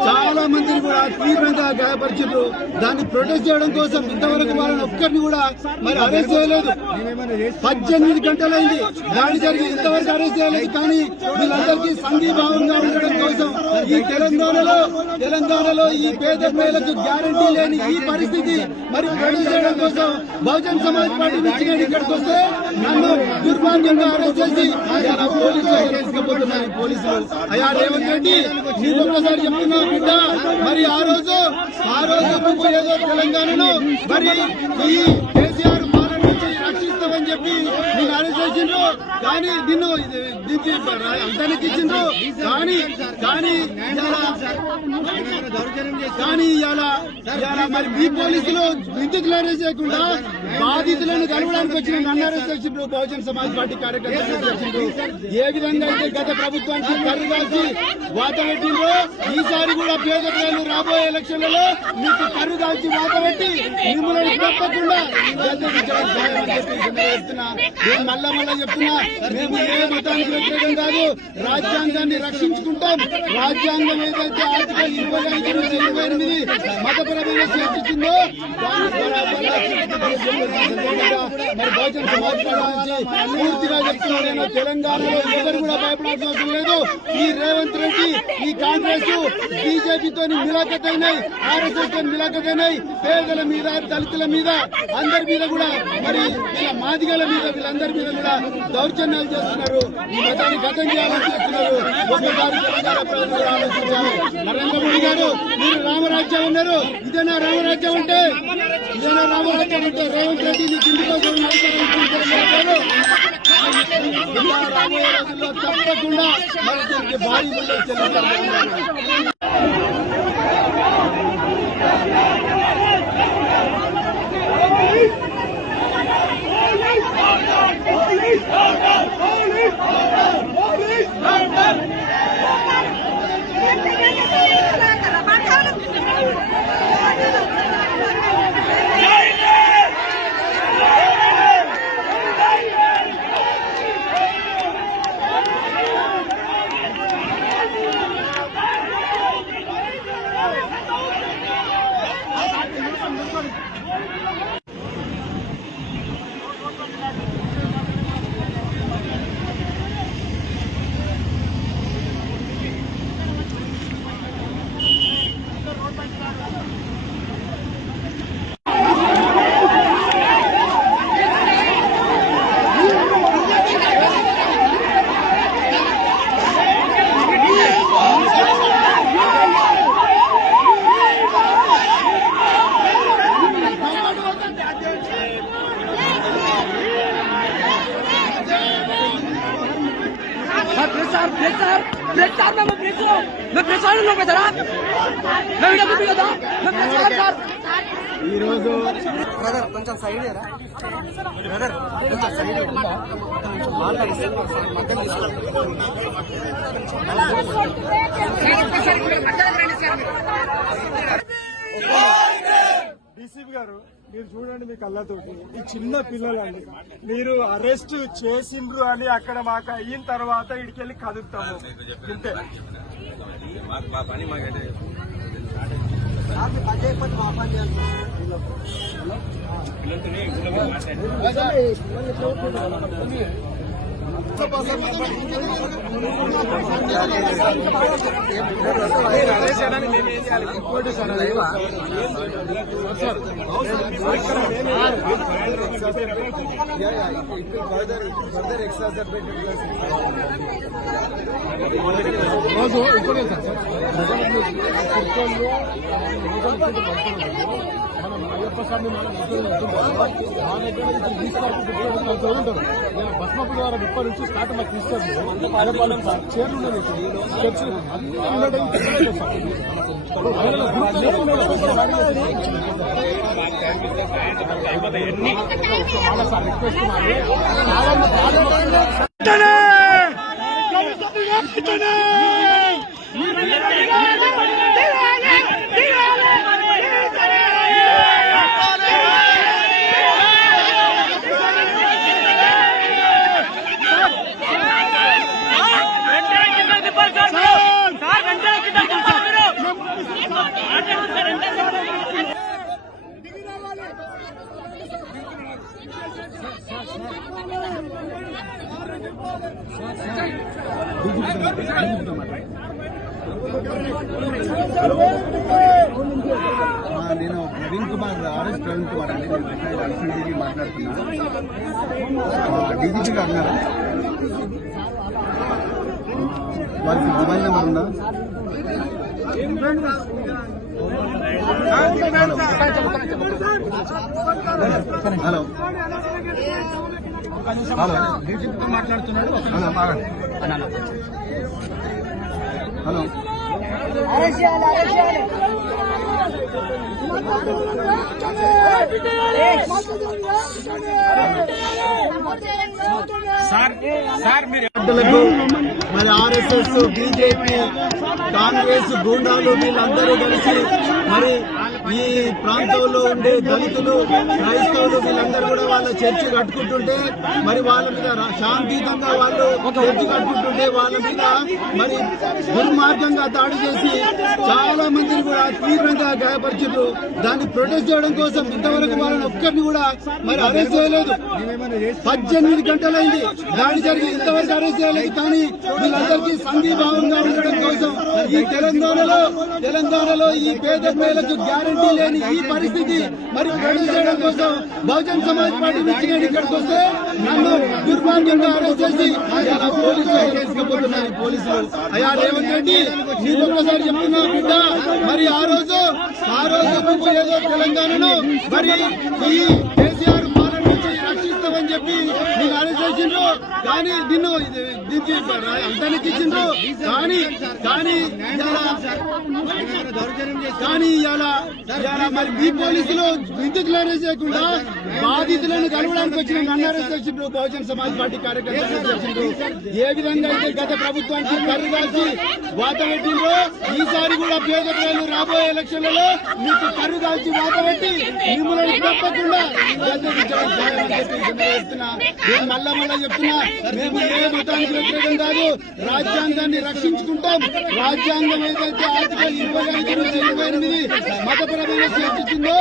చాలా మందిని కూడా తీవ్రంగా గాయపరిచారు. దాన్ని ప్రొటెస్ట్ చేయడం కోసం ఇంతవరకు వాళ్ళని ఒక్కరిని కూడా మరి అరెస్ట్ చేయలేదు. 18 గంటలైంది దాడి జరిగి ఇంతవరకు అరెస్ట్ చేయలేదు. కానీ వీళ్ళందరికీ సంఘీభావంగా ఉండడం కోసం ఈ తెలంగాణలో ఈ పేద ప్రజలకు గ్యారంటీ లేని ఈ పరిస్థితి మరి ప్రొటెస్ట్ చేయడం కోసం బహుజన్ సమాజ్ పార్టీ నుంచి నేను ఇక్కడికి వస్తే నన్ను దుర్మార్గంగా అరెస్ట్ చేసి ఇలా పోలీసులు తీసుకుపోతున్నారు. పోలీసులు అయ్యా రేవంత్ రెడ్డి నీకు ఒక్కసారి చెప్తున్నా బిడ్డ, మరి ఆ రోజు నువ్వు ఏదో తెలంగాణను మరి ఈ కేసీఆర్ పాలన నుంచి రక్షిస్తామని చెప్పి నేను అరెస్ట్ చేసిండ్రు. కానీ నిన్ను దీనికి అంతానికి ఇచ్చిండ్రు. కానీ ఇలా మరి మీ పోలీసులు ఎందుకు అరెస్ట్ చేయకుండా బాధితులను కలవడానికి వచ్చిన నన్ను అరెస్ట్ చేసిండ్రు. బహుజన్ సమాజ్ పార్టీ కార్యకర్తలు అరెస్ట్ చేసిండ్రు. ఏ విధంగా అయితే గత ప్రభుత్వానికి కర్రు కాల్చి వాత పెట్టిండ్రో ఈసారి కూడా పేద ప్రజలు రాబోయే ఎలక్షన్లలో మీకు కర్రు కాల్చి వాత పెట్టి మిమ్మల్ని తప్పకుండా చెప్తున్నా. నేను మళ్ళా చెప్తున్నా, మేము ఏ మతానికి వ్యతిరేకం కాదు. రాజ్యాంగాన్ని రక్షించుకుంటాం. రాజ్యాంగం ఏదైతే ఆర్టికల్ 25 నుంచి 28 మతపరమైన చేర్చిందో మరి బహుజన్ సమాజ్ పార్టీ నుంచి పూర్తిగా చెప్తున్నా. నేను తెలంగాణలో ఎవరు కూడా భయపడాల్సిన అవసరం లేదు. ఈ రేవంత్ రెడ్డి ఈ కాంగ్రెస్ బీజేపీతో మిలాఖతైనాయి, ఆర్ఎస్ఎస్ తో మిలాఖతైనాయి. పేదల మీద దళితుల మీద అందరి మీద కూడా మరి మాదిగల మీద వీళ్ళందరి మీద కూడా దౌర్జన్యాలు చేస్తున్నారు. ఈ మతాన్ని గతం చేయాలని చేస్తున్నారు. ఒక్కసారి తెలంగాణ ప్రజలు ఆలోచించారు. నరేంద్ర మోడీ గారు మీరు రామరాజ్యం ఉన్నారు, ఇదే ఇదేనా రామరాజ్యం అంటే రేవంత్ రెడ్డిని కిందికి రాబోయే రోజుల్లో తప్పకుండా మరి దీనికి భారీ ముందు చెల్లిస్తారు. ఈరోజు బ్రదర్ కొంచెం సైడ్ ఏరా బ్రదర్ కొంచెం సైడ్ మాట్లాడిస్తే డీసీపీ గారు మీరు చూడండి మీ కళ్ళతోటి ఈ చిన్న పిల్లలండి మీరు అరెస్ట్ చేసిండ్రు అని అక్కడ మాకు అయిన తర్వాత ఇడికెళ్ళి కదుపుతాము ఇంతే. రోజు ఇంకోనే సార్ మనం అయ్యప్ప స్వామి మన దగ్గర ఇప్పుడు తీసుకుంటారు బస్మపు ద్వారా ఇప్పటి నుంచి స్టార్ట్ మాకు తీసుకొస్తారు చైర్లు ఉన్నాయి స్టెప్స్ నేను ప్రవీణ్ కుమార్ ఆర్ఎస్ ప్రవీణ్ కుమార్ అండి, నేను అడిషనల్ మాట్లాడుతున్నా. డీజీపీ గారు అన్నారు, వారికి మొబైల్ నెంబర్ ఉందా? హలో హలో డీజీపీ మాట్లాడుతున్నాడు. హలో మరి ఆర్ఎస్ఎస్, బీజేపీ, కాంగ్రెస్ గూండాలు వీళ్ళందరూ కలిసి మరి ఈ ప్రాంతంలో ఉండే దళితులు, క్రైస్తవులు వీళ్ళందరూ కూడా వాళ్ళ చర్చి కట్టుకుంటుంటే మరి వాళ్ళ మీద శాంతియుతంగా వాళ్ళు చర్చి కట్టుకుంటుంటే వాళ్ళ మీద మరి దుర్మార్గంగా దాడి చేసి చాలా మందిని కూడా తీవ్రంగా గాయపరిచారు. దాన్ని ప్రొటెస్ట్ చేయడం కోసం ఇంతవరకు వాళ్ళని ఒక్కరిని కూడా మరి అరెస్ట్ చేయలేదు. 18 గంటలైంది దాడి జరిగి, ఇంతవరకు అరెస్ట్ చేయలేదు. కానీ వీళ్ళందరికీ సంఘీభావంగా ఉండడం కోసం ఈ తెలంగాణలో ఈ పేద మహిళలకు గ్యారెంటీ గ్యారంటీ లేని ఈ పరిస్థితి మరి ప్రొడ్యూస్ చేయడం కోసం బహుజన్ సమాజ్ పార్టీ నుంచి నేను ఇక్కడికి వస్తే నన్ను దుర్మార్గంగా అరెస్ట్ చేసి ఇలా పోలీసులు తీసుకుపోతున్నారు. పోలీసులు అయ్యా రేవంత్ రెడ్డి నీకు ఒక్కసారి చెప్తున్నా బిడ్డ, మరి ఆ రోజు నువ్వు ఏదో తెలంగాణను మరి ఈ కేసీఆర్ పాలన నుంచి రక్షిస్తామని చెప్పి నీకు అరెస్ట్ చేసిండ్రు, కానీ నిన్ను దించి అంతానికి ఇచ్చిండ్రు. కానీ ఇవాళ మరి మీ పోలీసులు విద్యుత్ అరెస్ట్ చేయకుండా బాధితులను కలవడానికి వచ్చిన నన్ను అరెస్ట్ చేసిండ్రు. బహుజన్ సమాజ్ పార్టీ కార్యకర్తలు అరెస్ట్ చేసిండ్రు. ఏ విధంగా అయితే గత ప్రభుత్వానికి కర్రు కాల్చి వాత పెట్టిండ్రో ఈసారి కూడా పేద ప్రజలు రాబోయే ఎలక్షన్లలో మీకు కర్రు కాల్చి వాత పెట్టి మిమ్మల్ని తప్పకుండా చెప్తున్నా. నేను మళ్ళా చెప్తున్నా, మేము ఏ మతానికి వ్యతిరేకం కాదు, రాజ్యాంగాన్ని రక్షించుకుంటాం. రాజ్యాంగం ఏదైతే ఆర్టికల్ 25 నుంచి 28 మతపరమైన చర్చించిందో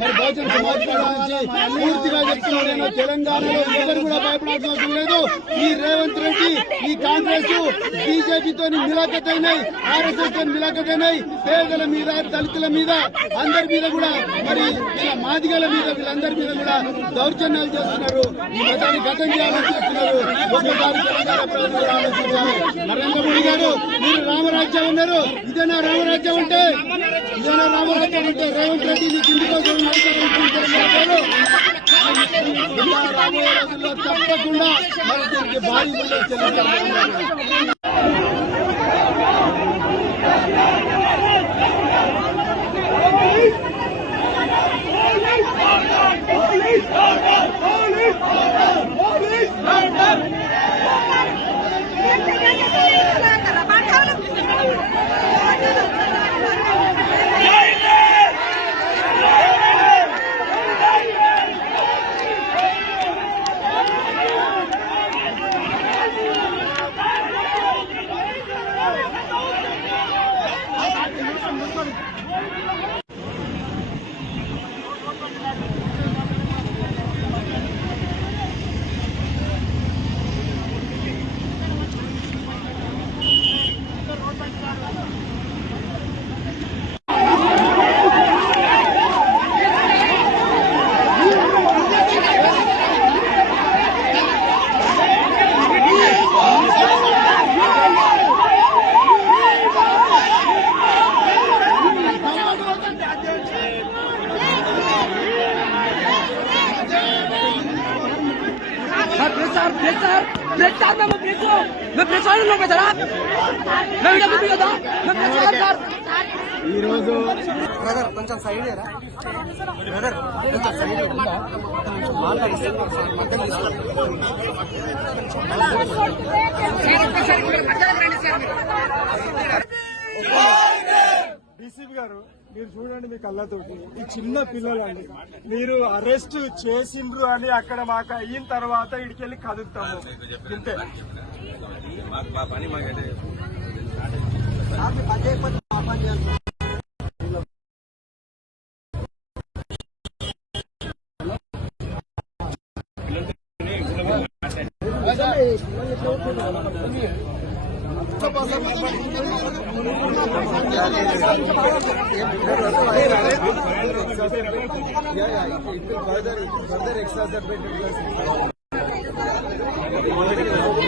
మరి బహుజన్ సమాజ్ పార్టీ పూర్తిగా చెప్తున్నా. నేను తెలంగాణలో ఎవరు కూడా భయపడాల్సిన అవసరం లేదు. ఈ రేవంత్ రెడ్డి, ఈ కాంగ్రెస్, బీజేపీతో మిలాఖత్ అయినాయి, ఆర్ఎస్ఎస్ తో మిలాఖత్ అయినాయి. పేదల మీద, దళితుల మీద, అందరి మీద కూడా మరి ఇలా మాదిగల మీద, వీళ్ళందరి మీద కూడా దౌర్జన్యాలు చేస్తున్నారు. ఈ మతాన్ని గతం చేయాలని చేస్తున్నారు. ఒక్కసారి తెలంగాణ ప్రజలు ఆలోచించాలి. నరేంద్ర మోడీ గారు, మీరు రామరాజ్యం ఉన్నారు, ఇదేనా రామరాజ్యం అంటే? ఇదేనా రామరాజ్యం అంటే? రేవంత్ రెడ్డి నీకు ఇందుకోసం రాబోయే రోజుల్లో తప్పకుండా మరి దీనికి బాధ్యతలు చెల్లించాలి. ఈరోజు బ్రదర్ కొంచెం సైడ్ ఏరా, బ్రదర్ కొంచెం సైడ్ మాట్లాడిస్తే మధ్యలో డీసీపీ గారు, మీరు చూడండి మీ కళ్ళతోటి, ఈ చిన్న పిల్లలండి మీరు అరెస్ట్ చేసిండ్రు అని అక్కడ మాకు అయిన తర్వాత ఇడికెళ్ళి కదులుతాము ఇంతే.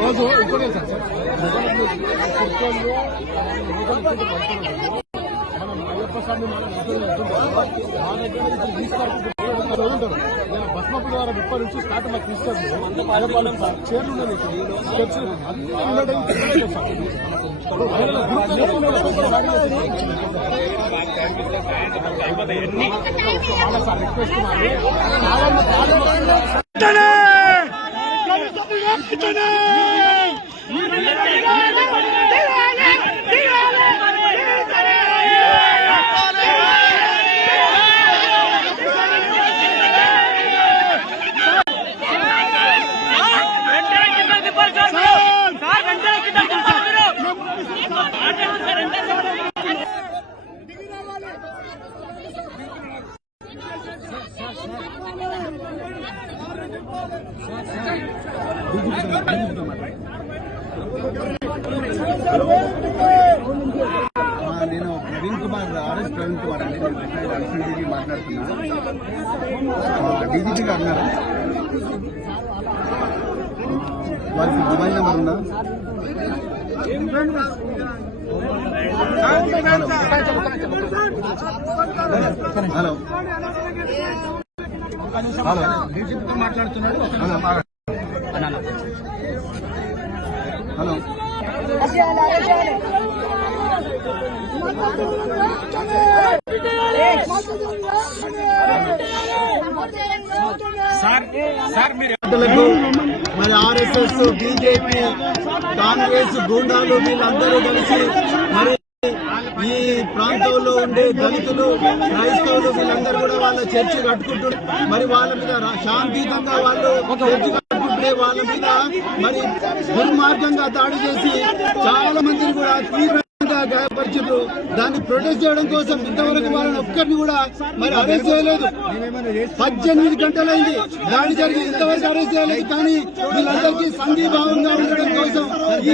రోజు ఇంకోనే సార్ మనం అయ్యప్ప స్వామి మనం మా దగ్గర ఇప్పుడు తీసుకుంటారు. బస్మపు ద్వారా 30 నుంచి స్టార్ట్ మాకు తీసుకొస్తారు. పాలపాలెం చైర్లు ఉన్నాయి, స్టెప్స్ నేను ప్రవీణ్ కుమార్ ఆర్ఎస్ ప్రవీణ్ కుమార్ అండి. నేను అడిషనల్ డీజీ మాట్లాడుతున్నా. డీజీపీ గారు అన్నారు వారికి మొబైల్ నెంబర్ ఉందా? హలో హలో డీజీపీతో మాట్లాడుతున్నాడు. హలో మరి ఆర్ఎస్ఎస్, బీజేపీ, కాంగ్రెస్ గూండాలు వీళ్ళందరూ కలిసి మరి ఈ ప్రాంతంలో ఉండే దళితులు, క్రైస్తవులు వీళ్ళందరూ కూడా వాళ్ళ చర్చి కట్టుకుంటున్నారు. మరి వాళ్ళ మీద శాంతియుతంగా వాళ్ళు చర్చి కట్టుకుంటే వాళ్ళ మీద మరి దుర్మార్గంగా దాడి చేసి చాలా మందిని కూడా తీవ్రంగా గాయపరిచారు. దాన్ని ప్రొటెస్ట్ చేయడం కోసం ఇంతవరకు వాళ్ళని ఒక్కరిని కూడా మరి అరెస్ట్ చేయలేదు. 18 గంటలైంది దాడి జరిగి, ఇంతవరకు అరెస్ట్ చేయలేదు. కానీ వీళ్ళందరికీ సంఘీభావంగా ఉండడం కోసం ఈ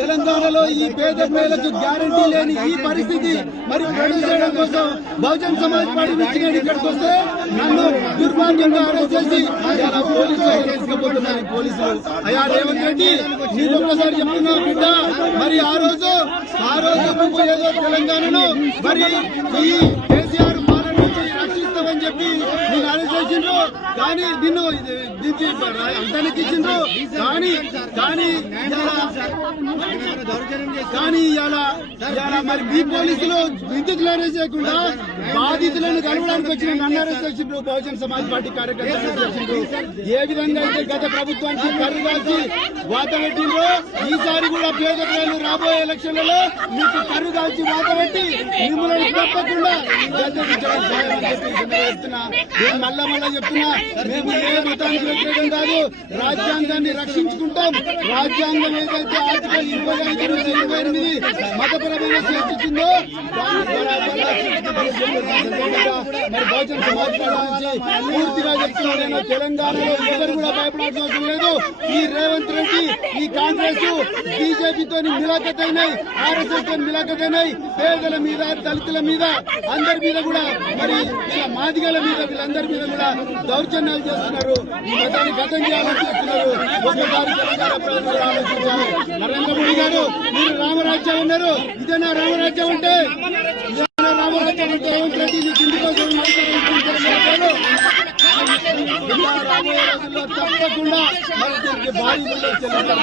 తెలంగాణలో ఈ పేద ప్రజలకు గ్యారంటీ లేని ఈ పరిస్థితి మరి ప్రొటెస్ట్ చేయడం కోసం బహుజన్ సమాజ్ పార్టీ నుంచి నేను ఇక్కడికి వస్తే నన్ను దుర్మార్గంగా అరెస్ట్ చేసి ఇలా పోలీసులు తీసుకుపోతున్నారు. పోలీసులు అయ్యా రేవంత్ రెడ్డి నేను ఒక్కసారి చెప్తున్నా బిడ్డ, మరి ఆ రోజు నువ్వు ఏదో తెలంగాణను మరి ఈ కేసీఆర్ పాలన నుంచి రక్షిస్తామని చెప్పి నేను అరెస్ట్ చేసిండ్రు. కానీ నిన్ను అంతానికి ఇచ్చిండ్రు. కానీ ఇలా మరి మీ పోలీసులు విద్యుత్ అరెస్ట్ చేయకుండా బాధితులను కలవడానికి వచ్చిన నన్ను అరెస్ట్ చేసిండ్రు. బహుజన్ సమాజ్ పార్టీ కార్యకర్తలు అరెస్ట్ చేసిండ్రు. ఏ విధంగా అయితే గత ప్రభుత్వానికి కర్రు కాల్చి వాత పెట్టిండ్రో ఈసారి కూడా పేద ప్రజలు రాబోయే ఎలక్షన్లలో మీకు కర్రు కాల్చి వాత పెట్టి మిమ్మల్ని తప్పకుండా చెప్తున్నా. నేను మళ్ళా చెప్తున్నా, మేము ఏ మతానికి వ్యతిరేకం కాదు. రాజ్యాంగాన్ని రక్షించుకుంటాం. రాజ్యాంగం ఏదైతే ఆర్టికల్ 25 నుంచి 28 మతపరమైన చేర్చిందో మరి బహుజన్ సమాజ్ పార్టీ పూర్తిగా చెప్తున్నా. నేను తెలంగాణలో ఎవరు కూడా భయపడాల్సిన అవసరం లేదు. ఈ రేవంత్ రెడ్డి, ఈ కాంగ్రెస్, బీజేపీతో మిలాఖతైనాయి, ఆర్ఎస్ఎస్ తో మిలాఖతైనాయి. పేదల మీద, దళితుల మీద, అందరి మీద కూడా మరి ఇలా మాదిగల మీద వీళ్ళందరి మీద కూడా దౌర్జన్యాలు చేస్తున్నారు. ఈ మతాన్ని గతం చేయాలని చేస్తున్నారు. ఒక్కసారి తెలంగాణ ప్రజలు ఆలోచించారు. నరేంద్ర మోడీ గారు మీరు రామరాజ్యం ఉన్నారు. ఇదేనా రామరాజ్యం అంటే? రామరాజ్యం అంటే రేవంత్ రెడ్డి మీకు ఇందుకోసం రాబోయే రోజుల్లో తప్పకుండా మరి దీనికి భారీ చెల్లించారు.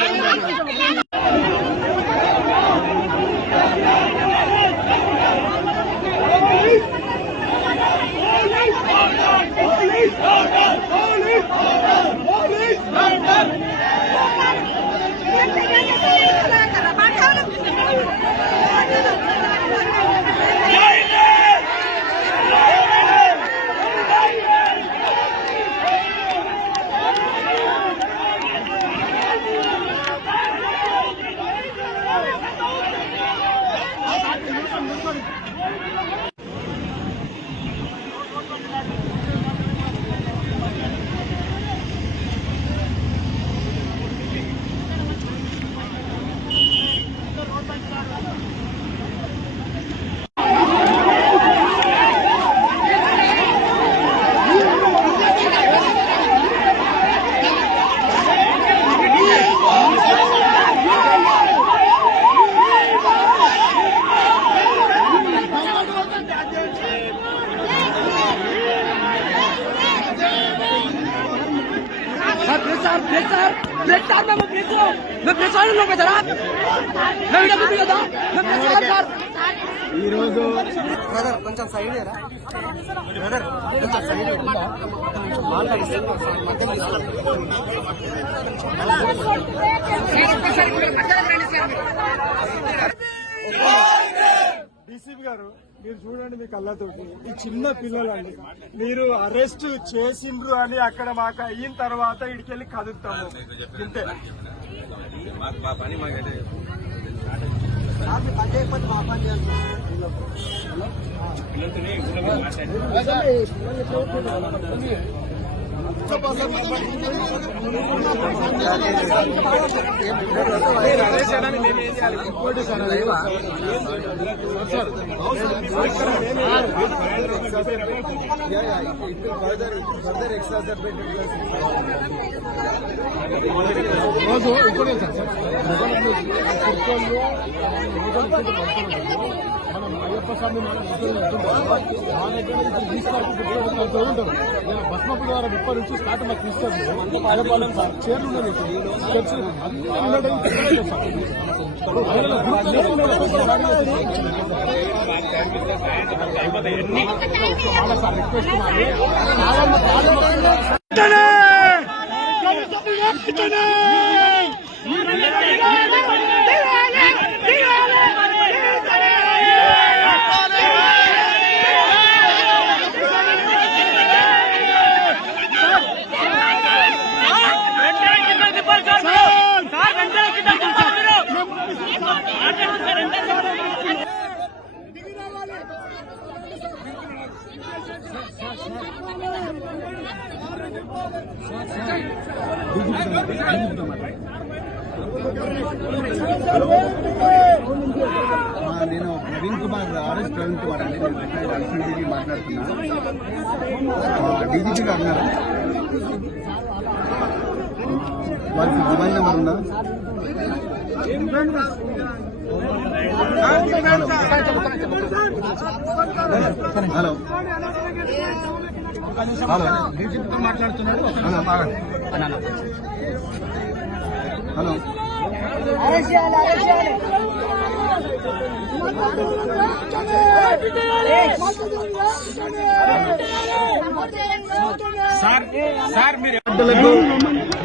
ఈ రోజు బ్రదర్ కొంచెం సైడ్ బ్రదర్ కొంచెం సైడ్ మాట్లాడిస్తే డీసీపీ గారు మీరు చూడండి మీ కళ్ళతోటి, ఈ చిన్న పిల్లలండి మీరు అరెస్ట్ చేసిండ్రు అని అక్కడ మాకు అయిన తర్వాత ఇడికెళ్ళి కదులుతాము. ఇంతే ఇంకోటి సార్ రోజు ఇంకోటి సార్ మనం అయ్యప్ప స్వామి మనం మా దగ్గర ఇప్పుడు తీసుకుంటూ ఉంటారు బస్మపు ద్వారా 30 నుంచి స్టార్ట్ మాకు తీసుకొస్తారు చీరలు ఉన్నాయి స్టెప్స్ నేను ప్రవీణ్ కుమార్ ఆర్ఎస్ ప్రవీణ్ కుమార్ అండి. నేను అల్ఫిడీజీ మాట్లాడుతున్నా. డీజీపీ గారు ఉన్నారు, వాళ్ళకి మొబైల్ నెంబర్ ఉందా? హలో హలో డీజీపీతో మాట్లాడుతున్నాడు. హలో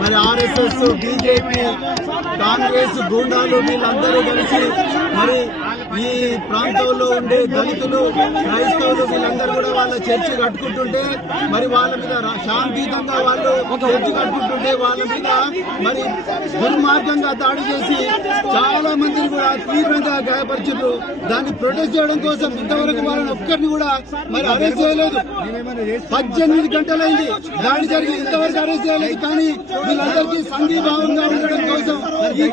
మరి ఆర్ఎస్ఎస్, బీజేపీ, కాంగ్రెస్ గూండాలు వీళ్ళందరూ కలిసి మరి ఈ ప్రాంతంలో ఉండే దళితులు, క్రైస్తవులు వీళ్ళందరూ కూడా వాళ్ళ చర్చి కట్టుకుంటుంటే మరి వాళ్ళ మీద శాంతియుతంగా వాళ్ళు చర్చి కట్టుకుంటుంటే వాళ్ళ మీద మరి దుర్మార్గంగా దాడి చేసి చాలా మందిని కూడా తీవ్రంగా గాయపరిచారు. దాన్ని ప్రొటెస్ట్ చేయడం కోసం ఇంతవరకు వాళ్ళని ఒక్కరిని కూడా మరి అరెస్ట్ చేయలేదు. 18 గంటలైంది దాడి జరిగి, ఇంతవరకు అరెస్ట్ చేయలేదు. కానీ వీళ్ళందరికీ సంఘీభావంగా ఉండడం కోసం ఈ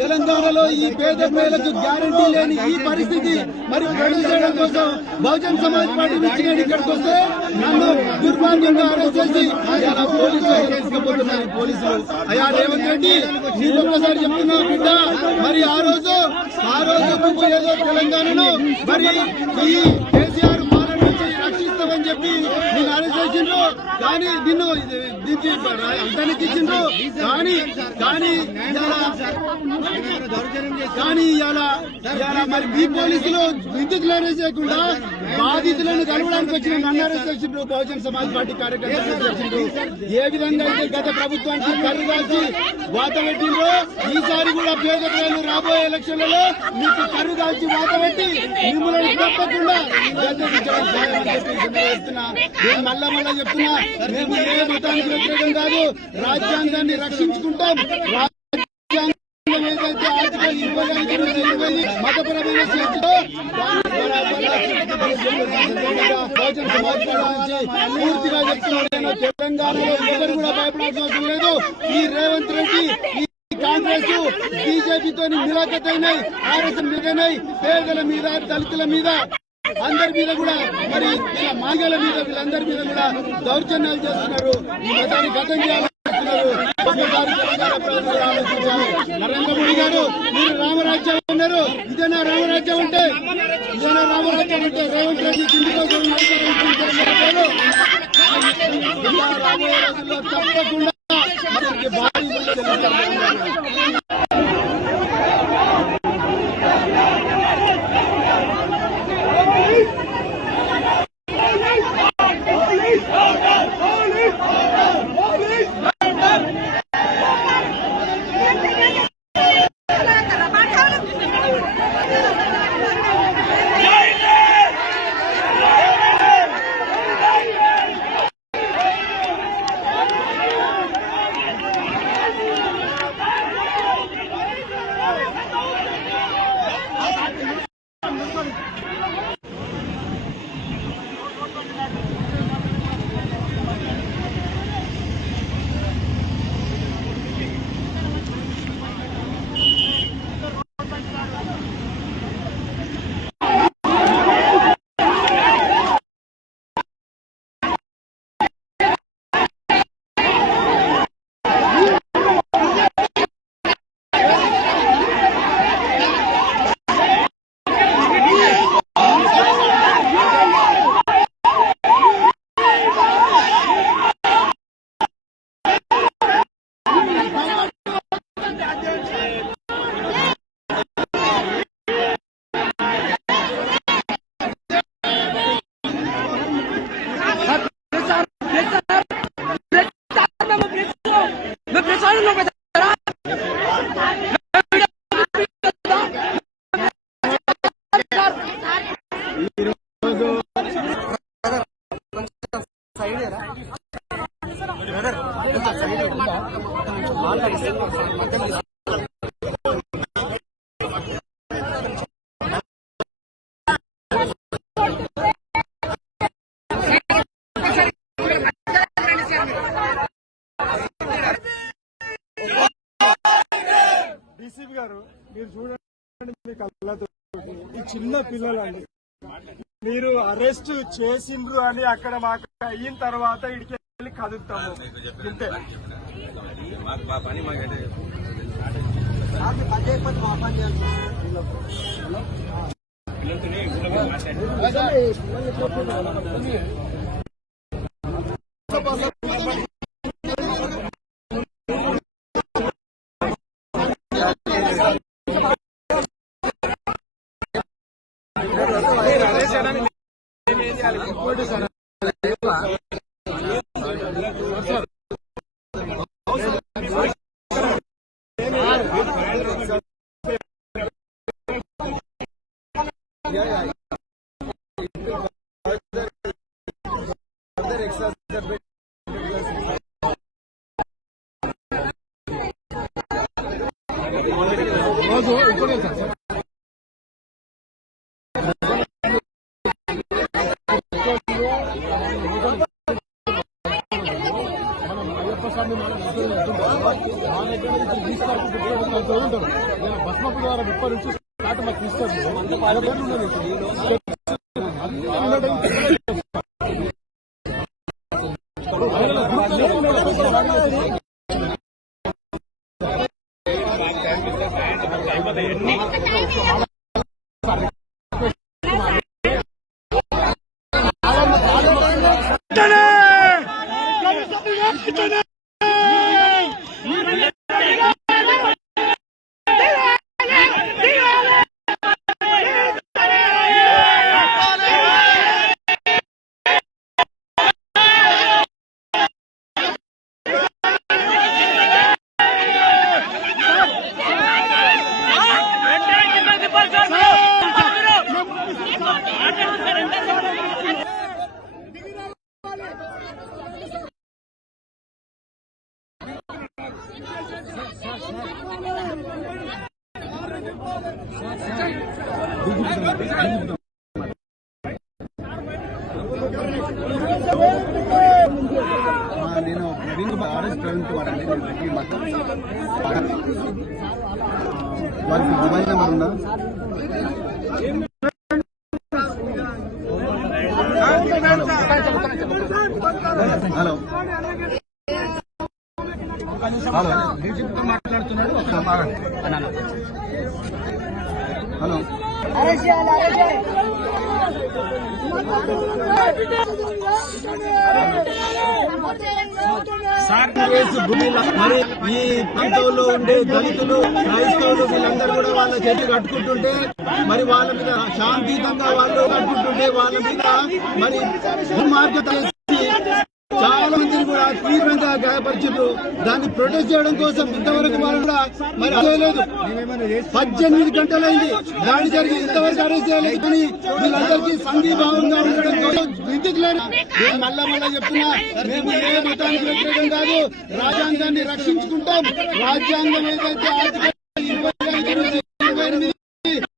తెలంగాణలో ఈ పేద ప్రజలకు గ్యారంటీ లేని ఈ పరిస్థితి మరి ప్రొటెస్ట్ చేయడం కోసం బహుజన్ సమాజ్ పార్టీ నుంచి నేను ఇక్కడికి వస్తే నన్ను దుర్మార్గంగా అరెస్ట్ చేసి ఇలా పోలీసులు తీసుకుపోతున్నారు. పోలీసులు అయ్యా రేవంత్ రెడ్డి, నీకు ఒక్కసారి చెప్తున్నా బిడ్డ, మరి ఆ రోజు నువ్వు ఏదో తెలంగాణను మరి ఈ కేసీఆర్ పాలన నుంచి రక్షిస్తామని చెప్పి నేను అరెస్ట్ చేసిండ్రు. కానీ నిన్ను దీనికి అంతానికి ఇచ్చిండ్రు. కానీ ఇలా మరి మీ పోలీసులు విద్యుత్తులు అరెస్ట్ చేయకుండా బాధితులను కలవడానికి వచ్చిన నన్ను అరెస్ట్ చేసిండ్రు. బహుజన్ సమాజ్ పార్టీ కార్యకర్తలు అరెస్ట్ చేసిండ్రు. ఏ విధంగా అయితే గత ప్రభుత్వానికి కర్రు కాల్చి వాత పెట్టిండ్రో ఈసారి కూడా పేద ప్రజలు రాబోయే ఎలక్షన్లలో మీకు కర్రు కాల్చి వాత పెట్టి మిమ్మల్ని తప్పకుండా చెప్తున్నా. నేను మళ్ళా చెప్తున్నా, మేము ఏ మతానికి వ్యతిరేకం కాదు, రాజ్యాంగాన్ని రక్షించుకుంటాం. ఏదైతే ఆర్టికల్ 25 మతపరమైన చర్చలో పూర్తిగా చెప్తున్నాను. తెలంగాణలో ఎవరు కూడా భయపడాల్సిన అవసరం లేదు. ఈ రేవంత్ రెడ్డి, ఈ కాంగ్రెస్, బీజేపీతో మిలాఖత్ అయినాయి, ఆర్ఎస్ఎస్ మీదైనాయి. పేదల మీద, దళితుల మీద, అందరి మీద కూడా మరి మాగల మీద వీళ్ళందరి మీద కూడా దౌర్జన్యాలు చేస్తున్నారు. ఈ మతాన్ని గతం చేయాలి. నరేంద్ర మోడీ గారు, మీరు రామరాజ్యం అన్నారు. ఇదేనా రామరాజ్యం అంటే? రేవంత్ రెడ్డి కింది కోసం రాబోయే రోజుల్లో తప్పకుండా భారీ साढ़े 9 पे सर కొంచెం సైడ్ ఏరా బ్రదర్ కొంచెం సైడ్ మాట్లాడిస్తే మధ్యలో డీసీపీ గారు మీరు చూడండి మీ కళ్ళతో ఈ చిన్న పిల్లలండి మీరు అరెస్ట్ చేసిండ్రు అని అక్కడ మాకు అయిన తర్వాత ఇడికి వెళ్ళి కదులుతాము ఇంతే రోజు ఇప్పుడు సార్ మనం అయ్యప్ప స్వామి మనం మా దగ్గర ఇప్పుడు తీసుకుంటారు బస్మపు ద్వారా 30 నుంచి స్టార్ట్ మాకు తీసుకొచ్చి 10 రోజులు ఉన్నది నేను ప్రవీణ్ కుమార్ వారికి మొబైల్ నెంబర్ ఉందా? హలో హలో డీజీపీతో మాట్లాడుతున్నాడు. హలో మరి ఈ ప్రాంతంలో ఉండే దళితులు క్రైస్తవులు వీళ్ళందరూ కూడా వాళ్ళ చేతులు కట్టుకుంటుంటే మరి వాళ్ళ మీద శాంతియుతంగా వాళ్ళు కట్టుకుంటుంటే వాళ్ళ మీద మరి దుర్మార్గత చాలా మందిని కూడా తీవ్రంగా గాయపరిచారు. దాన్ని ప్రొటెస్ట్ చేయడం కోసం ఇంతవరకు వాళ్ళు కూడా మరి చేయలేదు. 18 గంటలైంది దాడి జరిగి ఇంతవరకు అరెస్ట్ చేయలేదు. కానీ వీళ్ళందరికీ సంఘీభావంగా ఉండడం కోసం విద్యుత్ లేదు. నేను మళ్ళా చెప్తున్నా, మేము ఏ మతానికి వ్యతిరేకం కాదు, రాజ్యాంగాన్ని రక్షించుకుంటాం. రాజ్యాంగం ఏదైతే